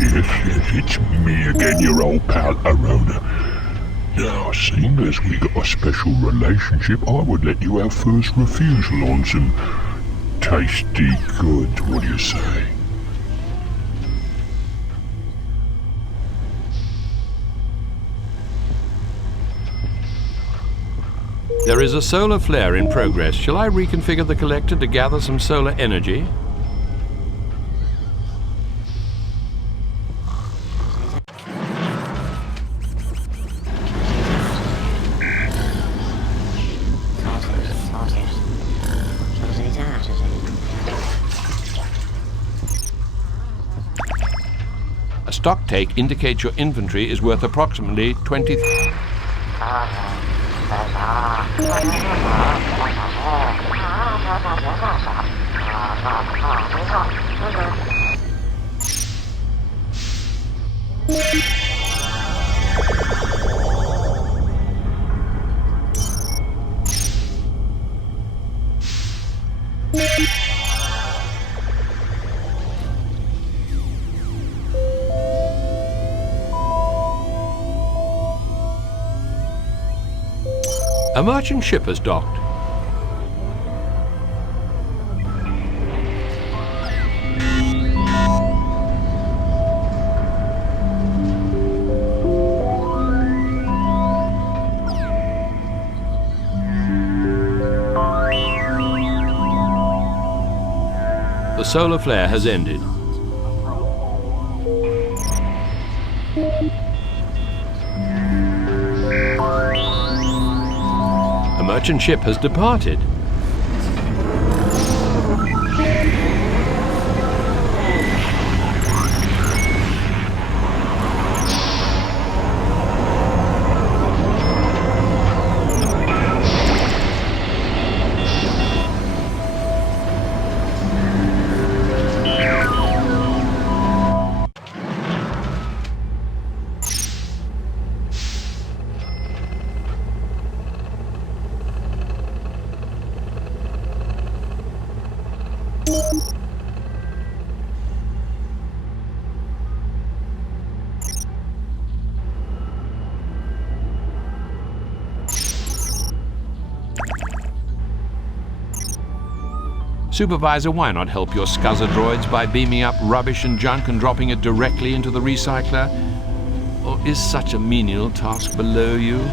Yes, it's me again, your old pal Arona. Now, seeing as we got a special relationship, I would let you have first refusal on some tasty goods. What do you say? There is a solar flare in progress. Shall I reconfigure the collector to gather some solar energy? A stock take indicates your inventory is worth approximately 20... A merchant ship has docked. The solar flare has ended. A merchant ship has departed. Supervisor, why not help your scuzzer droids by beaming up rubbish and junk and dropping it directly into the recycler? Or is such a menial task below you?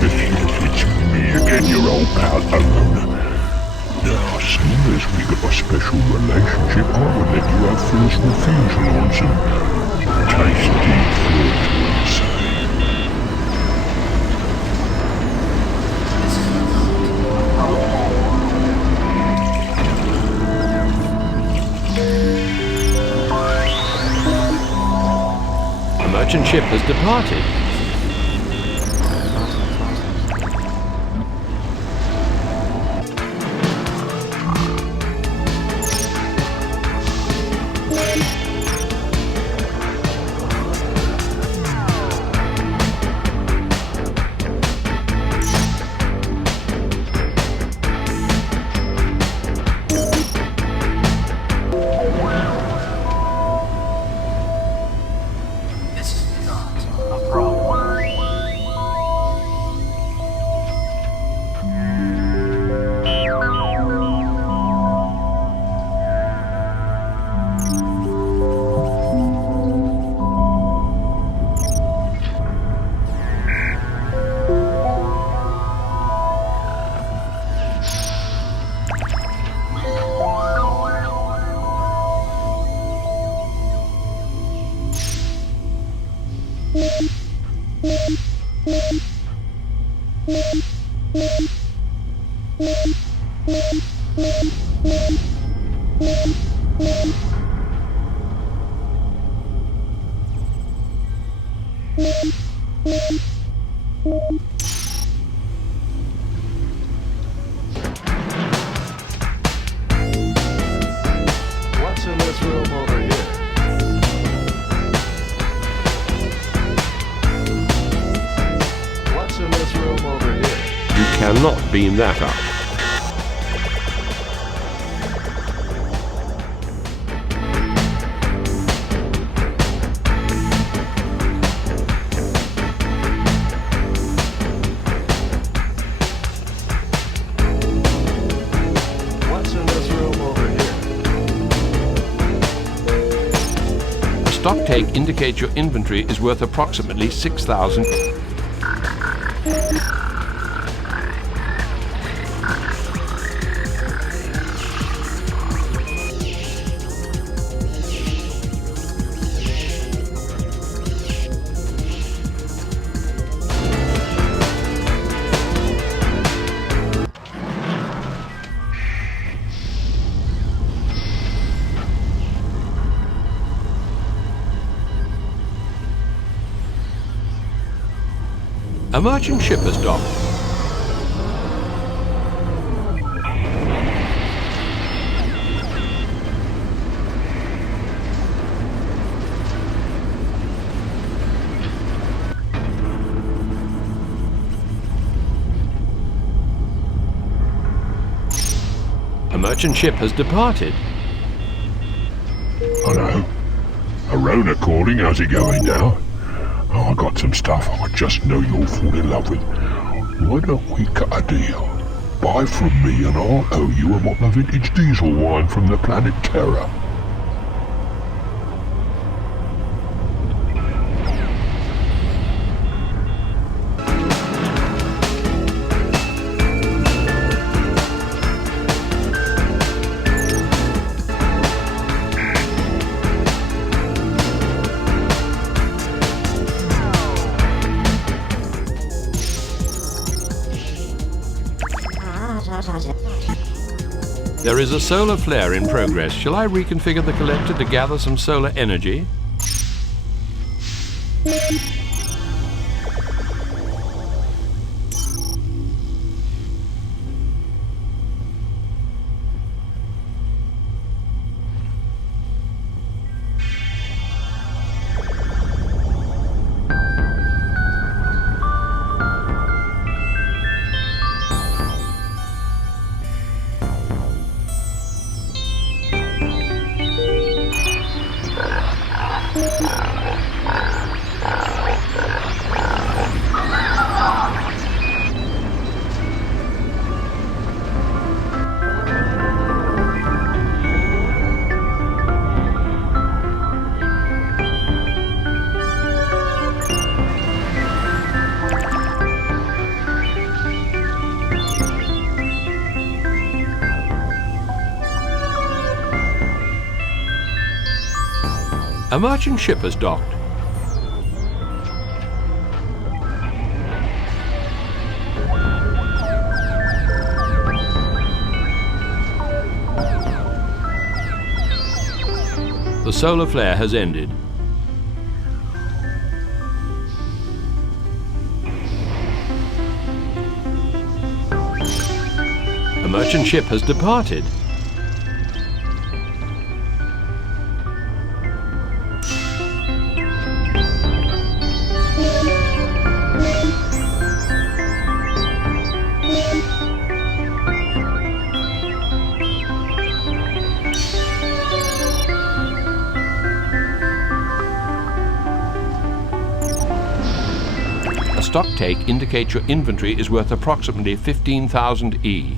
It's me again, your old pal Arona. Seeing as we got a special relationship, I would let you have first refusal on some tasty fruit, we'll say. This is not a problem. The merchant ship has departed. This is not a problem. What's in this room over here? What's in this room over here? You cannot beam that up. What's in this room over here? A stock take indicates your inventory is worth approximately 6,000. A merchant ship has docked. A merchant ship has departed. Hello. Arona calling, how's it going now? Oh, I got some stuff I just know you'll fall in love with. Why don't we cut a deal? Buy from me and I'll owe you a bottle of vintage diesel wine from the planet Terra. There is a solar flare in progress. Shall I reconfigure the collector to gather some solar energy? A merchant ship has docked. The solar flare has ended. A merchant ship has departed. A stock take indicates your inventory is worth approximately 15,000 E.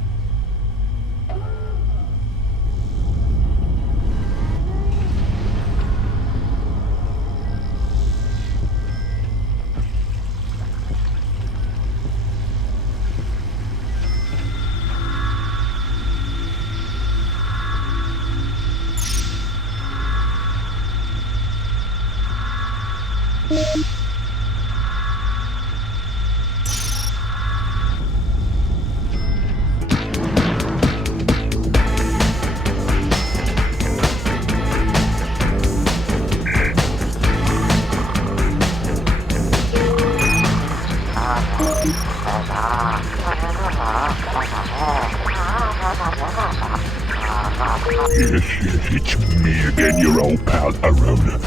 Yes, it's me again, your old pal Arona.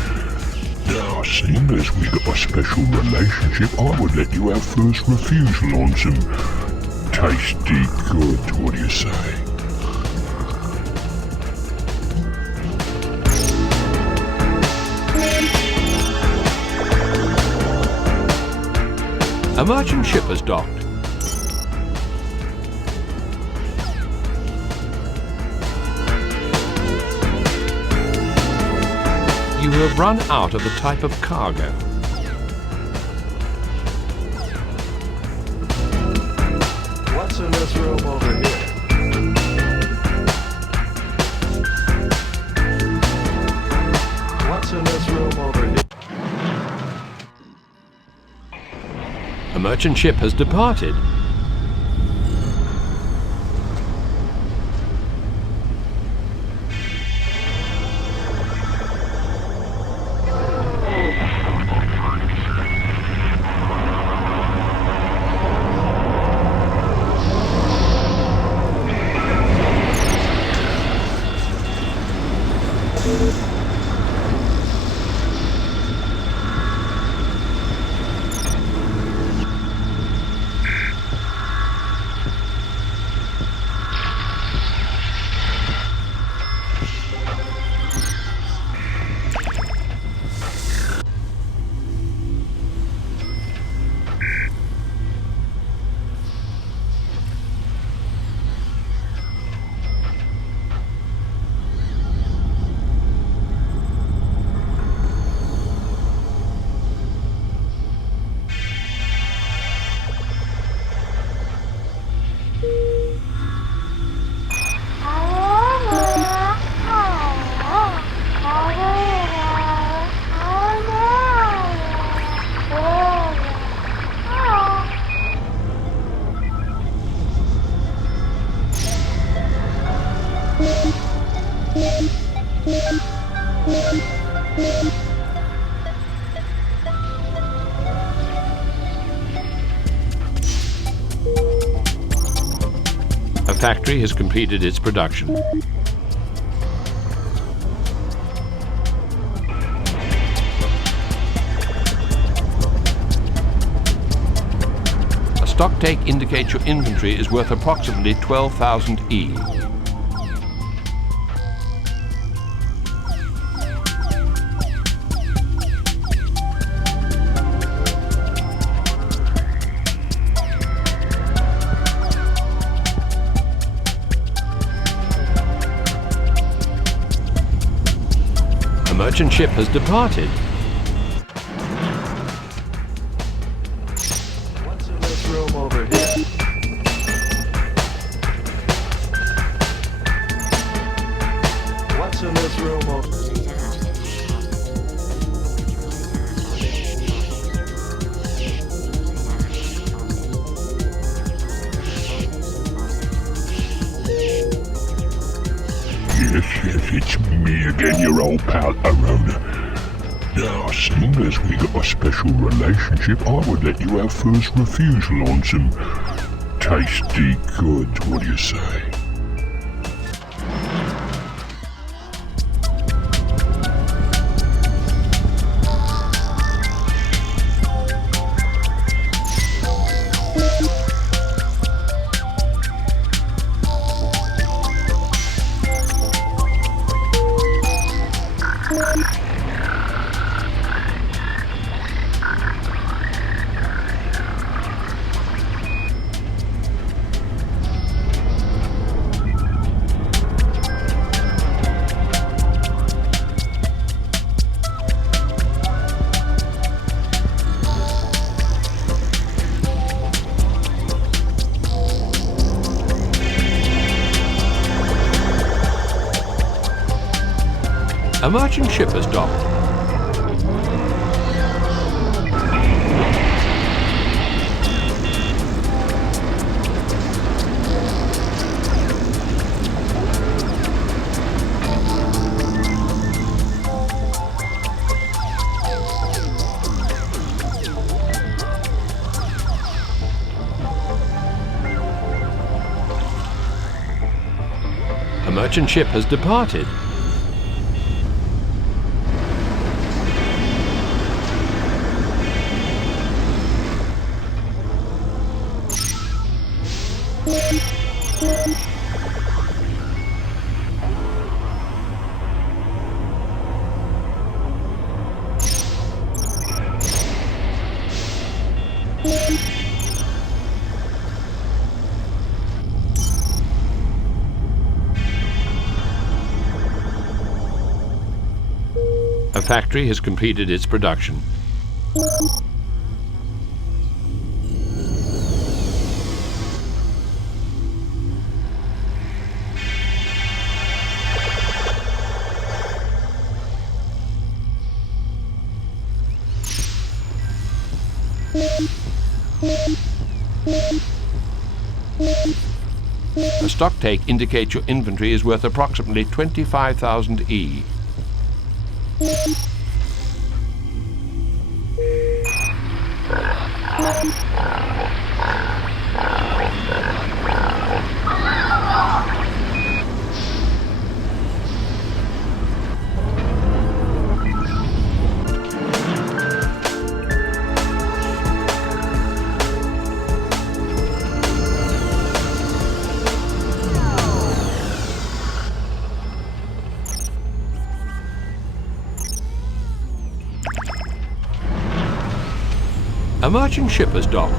Now, seeing as we got a special relationship, I would let you have first refusal on some tasty goods. What do you say? A merchant ship has docked. You have run out of the type of cargo. What's in this room over here? What's in this room over here? A merchant ship has departed. A factory has completed its production. A stock take indicates your inventory is worth approximately 12,000 E. A merchant ship has departed. What's in this room over here? What's in this room over here? it's me again, your old pal Arona. Now, seeing as we got a special relationship, I would let you have first refusal on some tasty goods. What do you say? A merchant ship has docked. A merchant ship has departed. A factory has completed its production. A stock take indicates your inventory is worth approximately 25,000 E. A merchant ship has docked.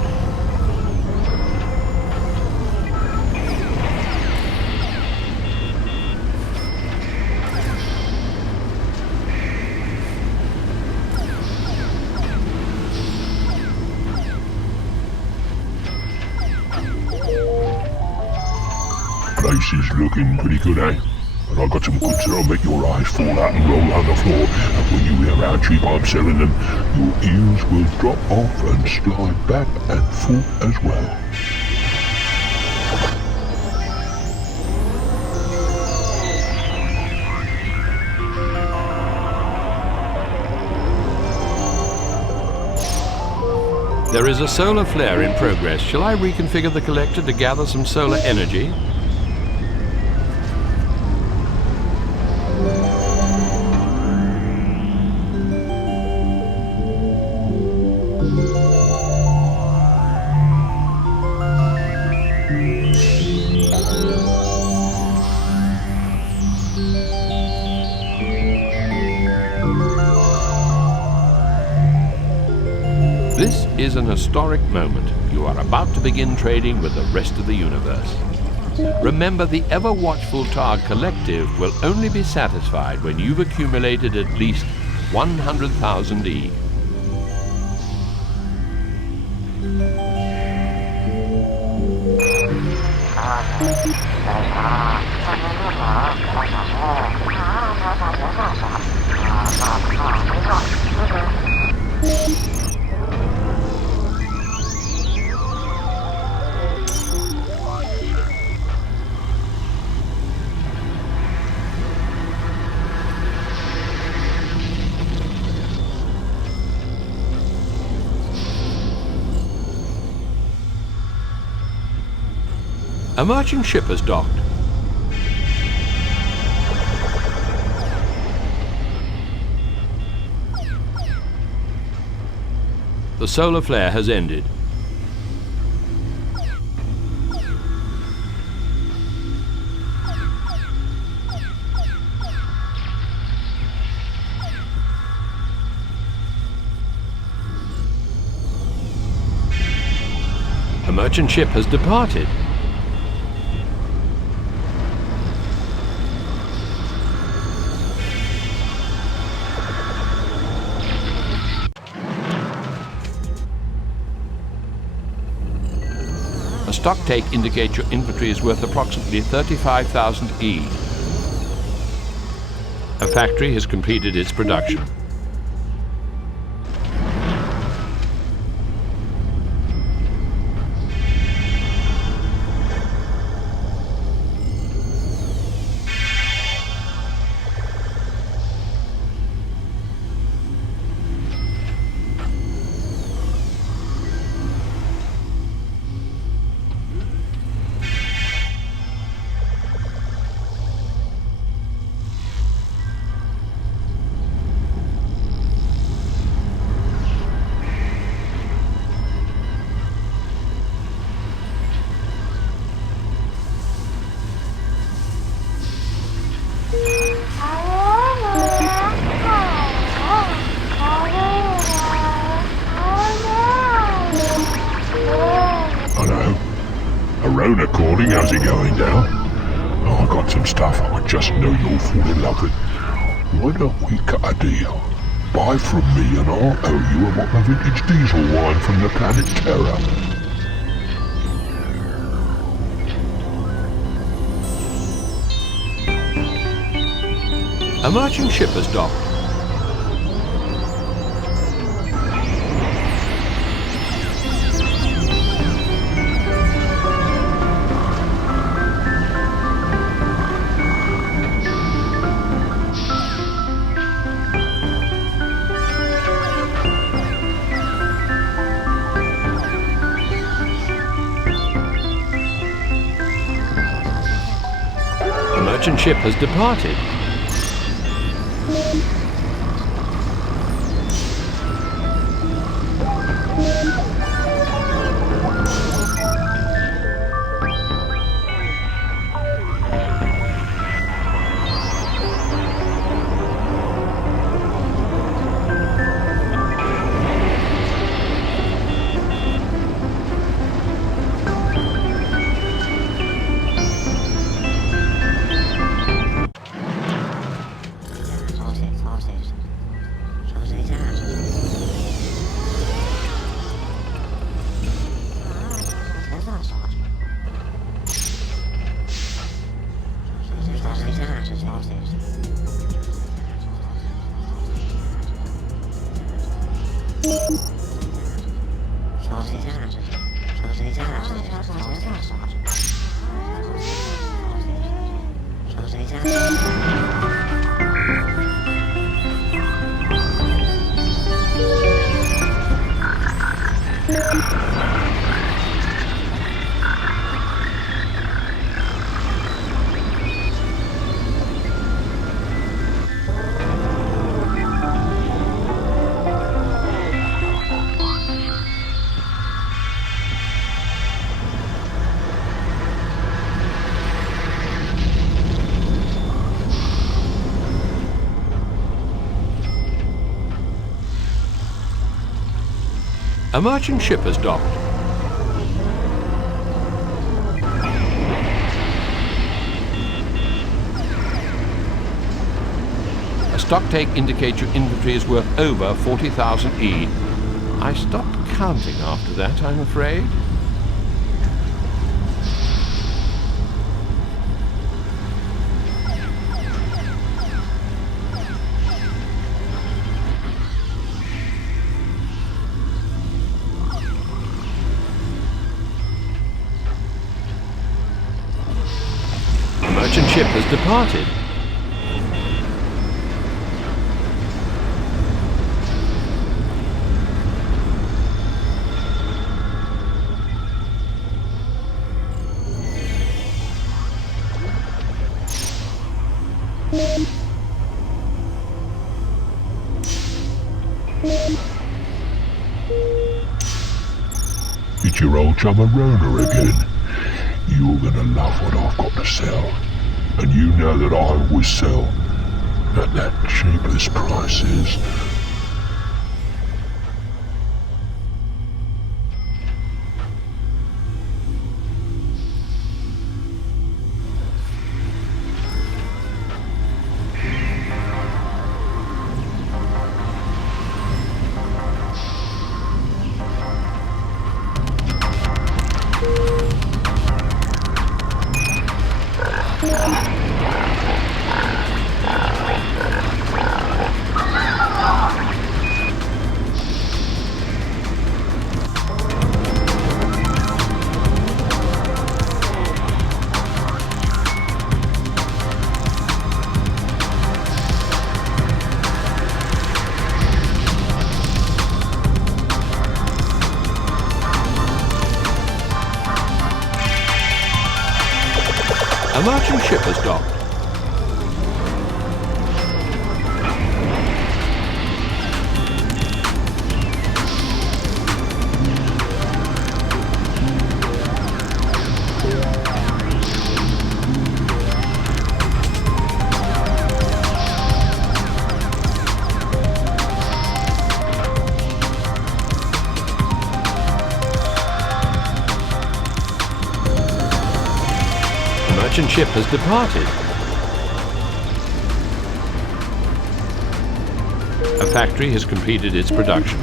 Place is looking pretty good, eh? And I got some goods that'll make your eyes fall out and roll on the floor. And when you hear how cheap I'm selling them, your ears will drop off and slide back and forth as well. There is a solar flare in progress. Shall I reconfigure the collector to gather some solar energy? This is an historic moment. You are about to begin trading with the rest of the universe. Remember, the ever-watchful Targ Collective will only be satisfied when you've accumulated at least 100,000 E. A merchant ship has docked. The solar flare has ended. A merchant ship has departed. A stock take indicates your inventory is worth approximately 35,000 E. A factory has completed its production. Hello. Arona calling, how's it going down? Oh, I got some stuff I just know you'll fall in love with. Why don't we cut a deal? Buy from me and I'll owe you a bottle of vintage diesel wine from the planet Terra. A merchant ship has docked. A merchant ship has departed. A merchant ship has docked. A stock take indicates your inventory is worth over 40,000 E. I stopped counting after that, I'm afraid. A merchant ship has departed. meet your old chum Arona again. You're gonna love what I've got to sell. And you know that I always sell at the cheapest prices. A merchant ship has docked. The merchant ship has departed. A factory has completed its production.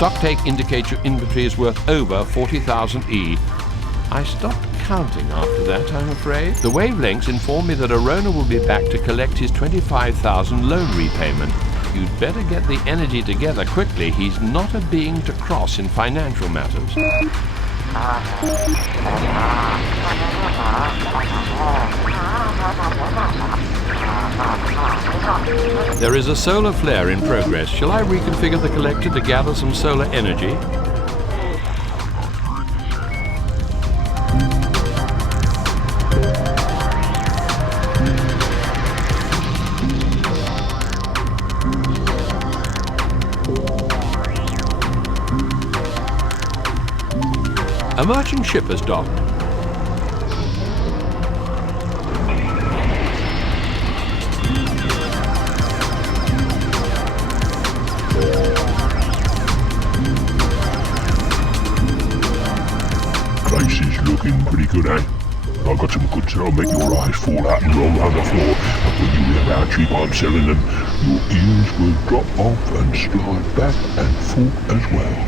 Stocktake indicates your inventory is worth over 40,000 E. I stopped counting after that, I'm afraid. The wavelengths inform me that Arona will be back to collect his 25,000 loan repayment. You'd better get the energy together quickly. He's not a being to cross in financial matters. There is a solar flare in progress. Shall I reconfigure the collector to gather some solar energy? A merchant ship has docked. Place is looking pretty good, eh? I've got some goods that'll make your eyes fall out and roll around the floor. But when you hear how cheap I'm selling them, your ears will drop off and slide back and forth as well.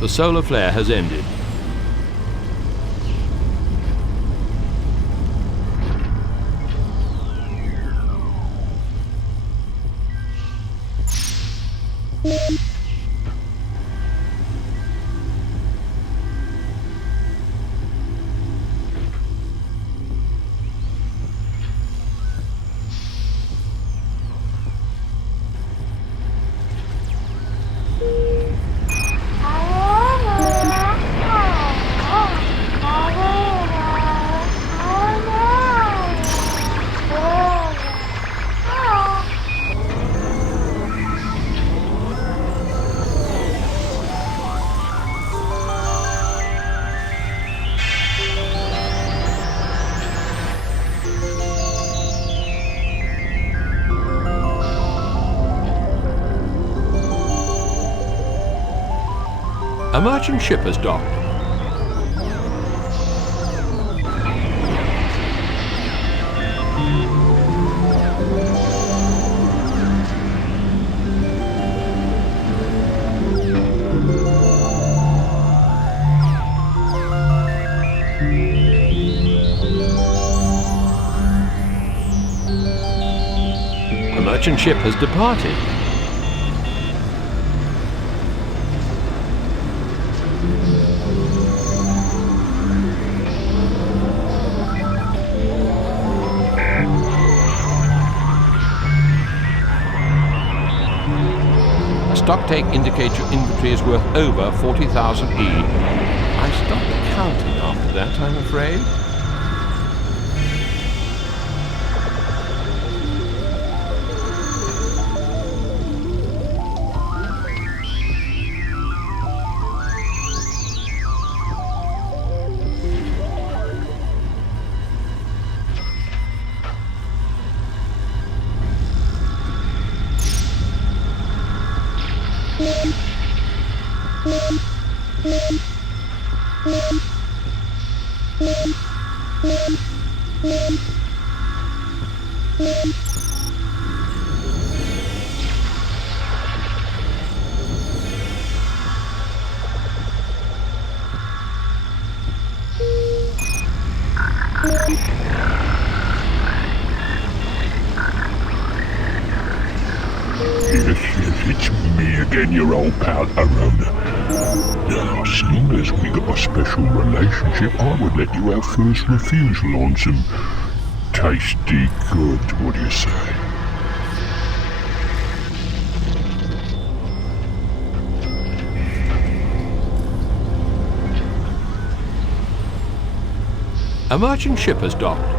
The solar flare has ended. A merchant ship has docked. A merchant ship has departed. A stock take indicates your inventory is worth over 40,000 E. I stopped counting after that, I'm afraid. Yes, it's me again, your old pal Arona. Now, seeing as we got a special relationship, I would let you have first refusal on some tasty goods. What do you say? A merchant ship has docked.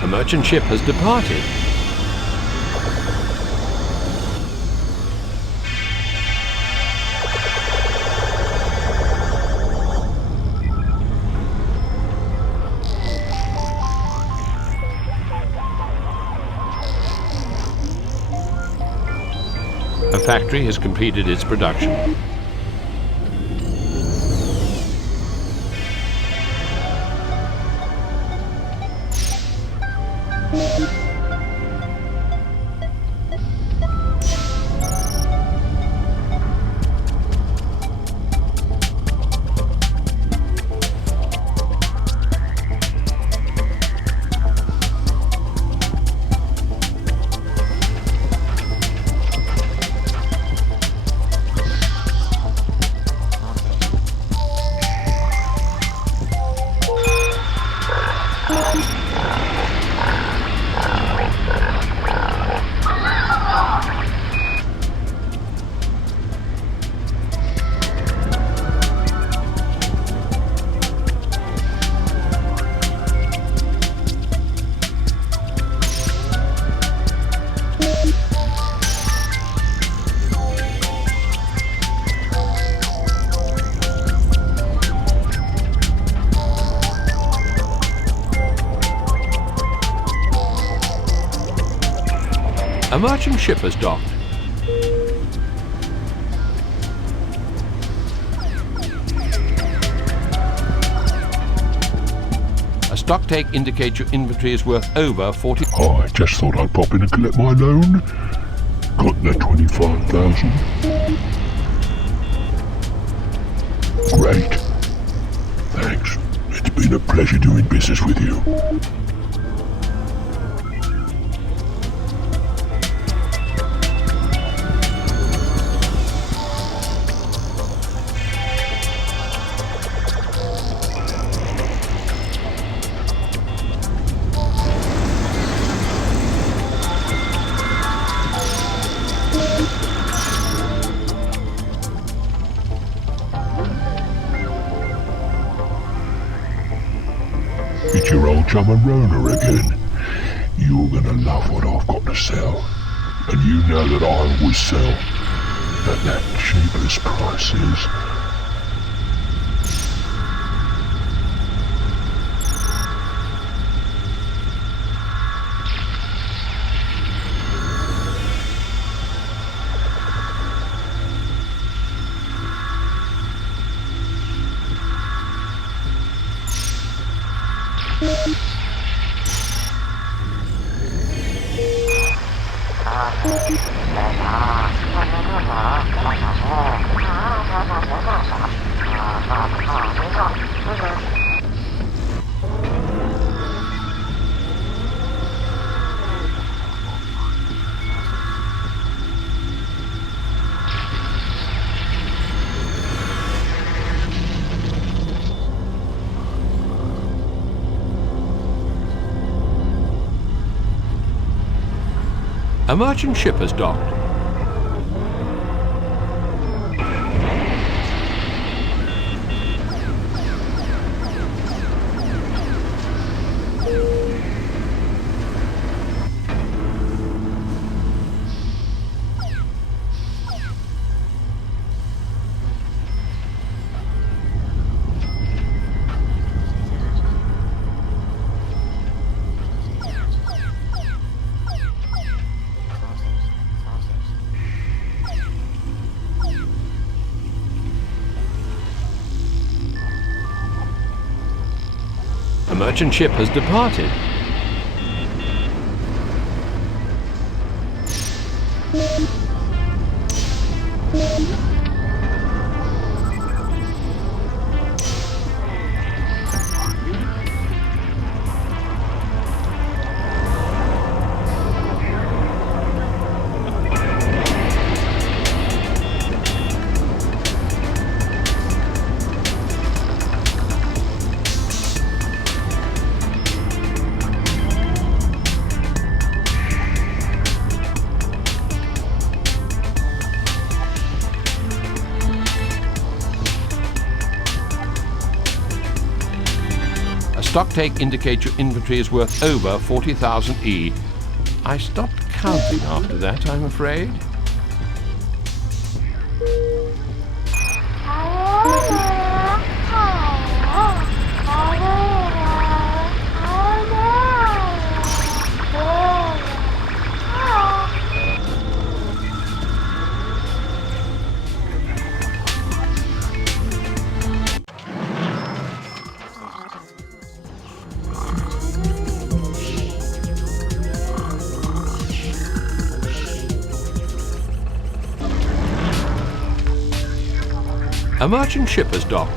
A merchant ship has departed. A factory has completed its production. A merchant ship has docked. A stock take indicates your inventory is worth over 40. Oh, I just thought I'd pop in and collect my loan. Got the 25,000. Great. Thanks. It's been a pleasure doing business with you. meet your old chum Arona again. You're gonna love what I've got to sell. And you know that I always sell at that cheapest prices. A merchant ship has docked. A merchant ship has departed. Stocktake indicates your inventory is worth over 40,000 E. I stopped counting after that, I'm afraid. A merchant ship has docked.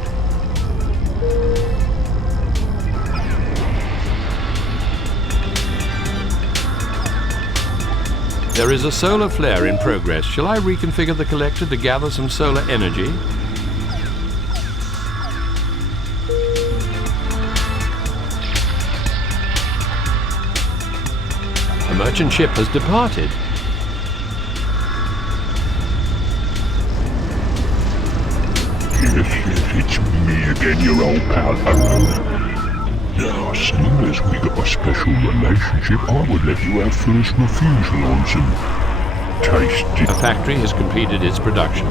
There is a solar flare in progress. Shall I reconfigure the collector to gather some solar energy? A merchant ship has departed. Yes, it's me again, your old pal Arona. Now, seeing as we got a special relationship, I would let you have first refusal on some tasty... A factory has completed its production.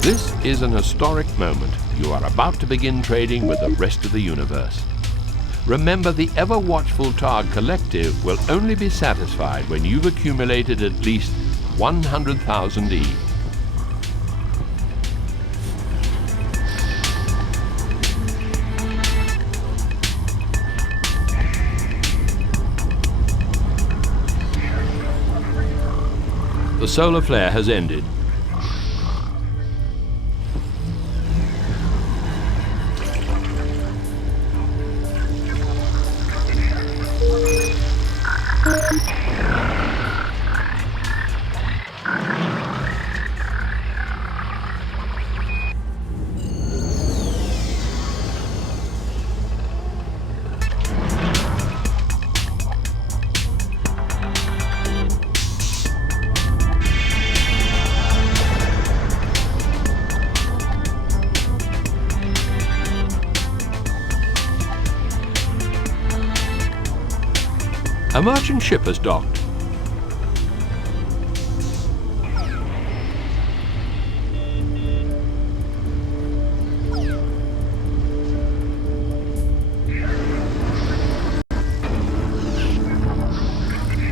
This is an historic moment. You are about to begin trading with the rest of the universe. Remember, the ever-watchful Targ Collective will only be satisfied when you've accumulated at least 100,000 E. The solar flare has ended. A merchant ship has docked.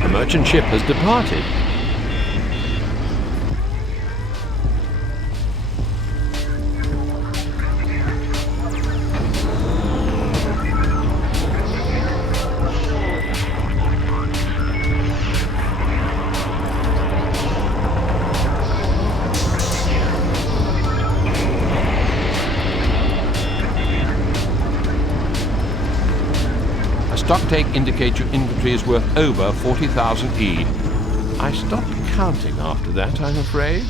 A merchant ship has departed. Stock take indicates your inventory is worth over 40,000 E. I stopped counting after that, I'm afraid.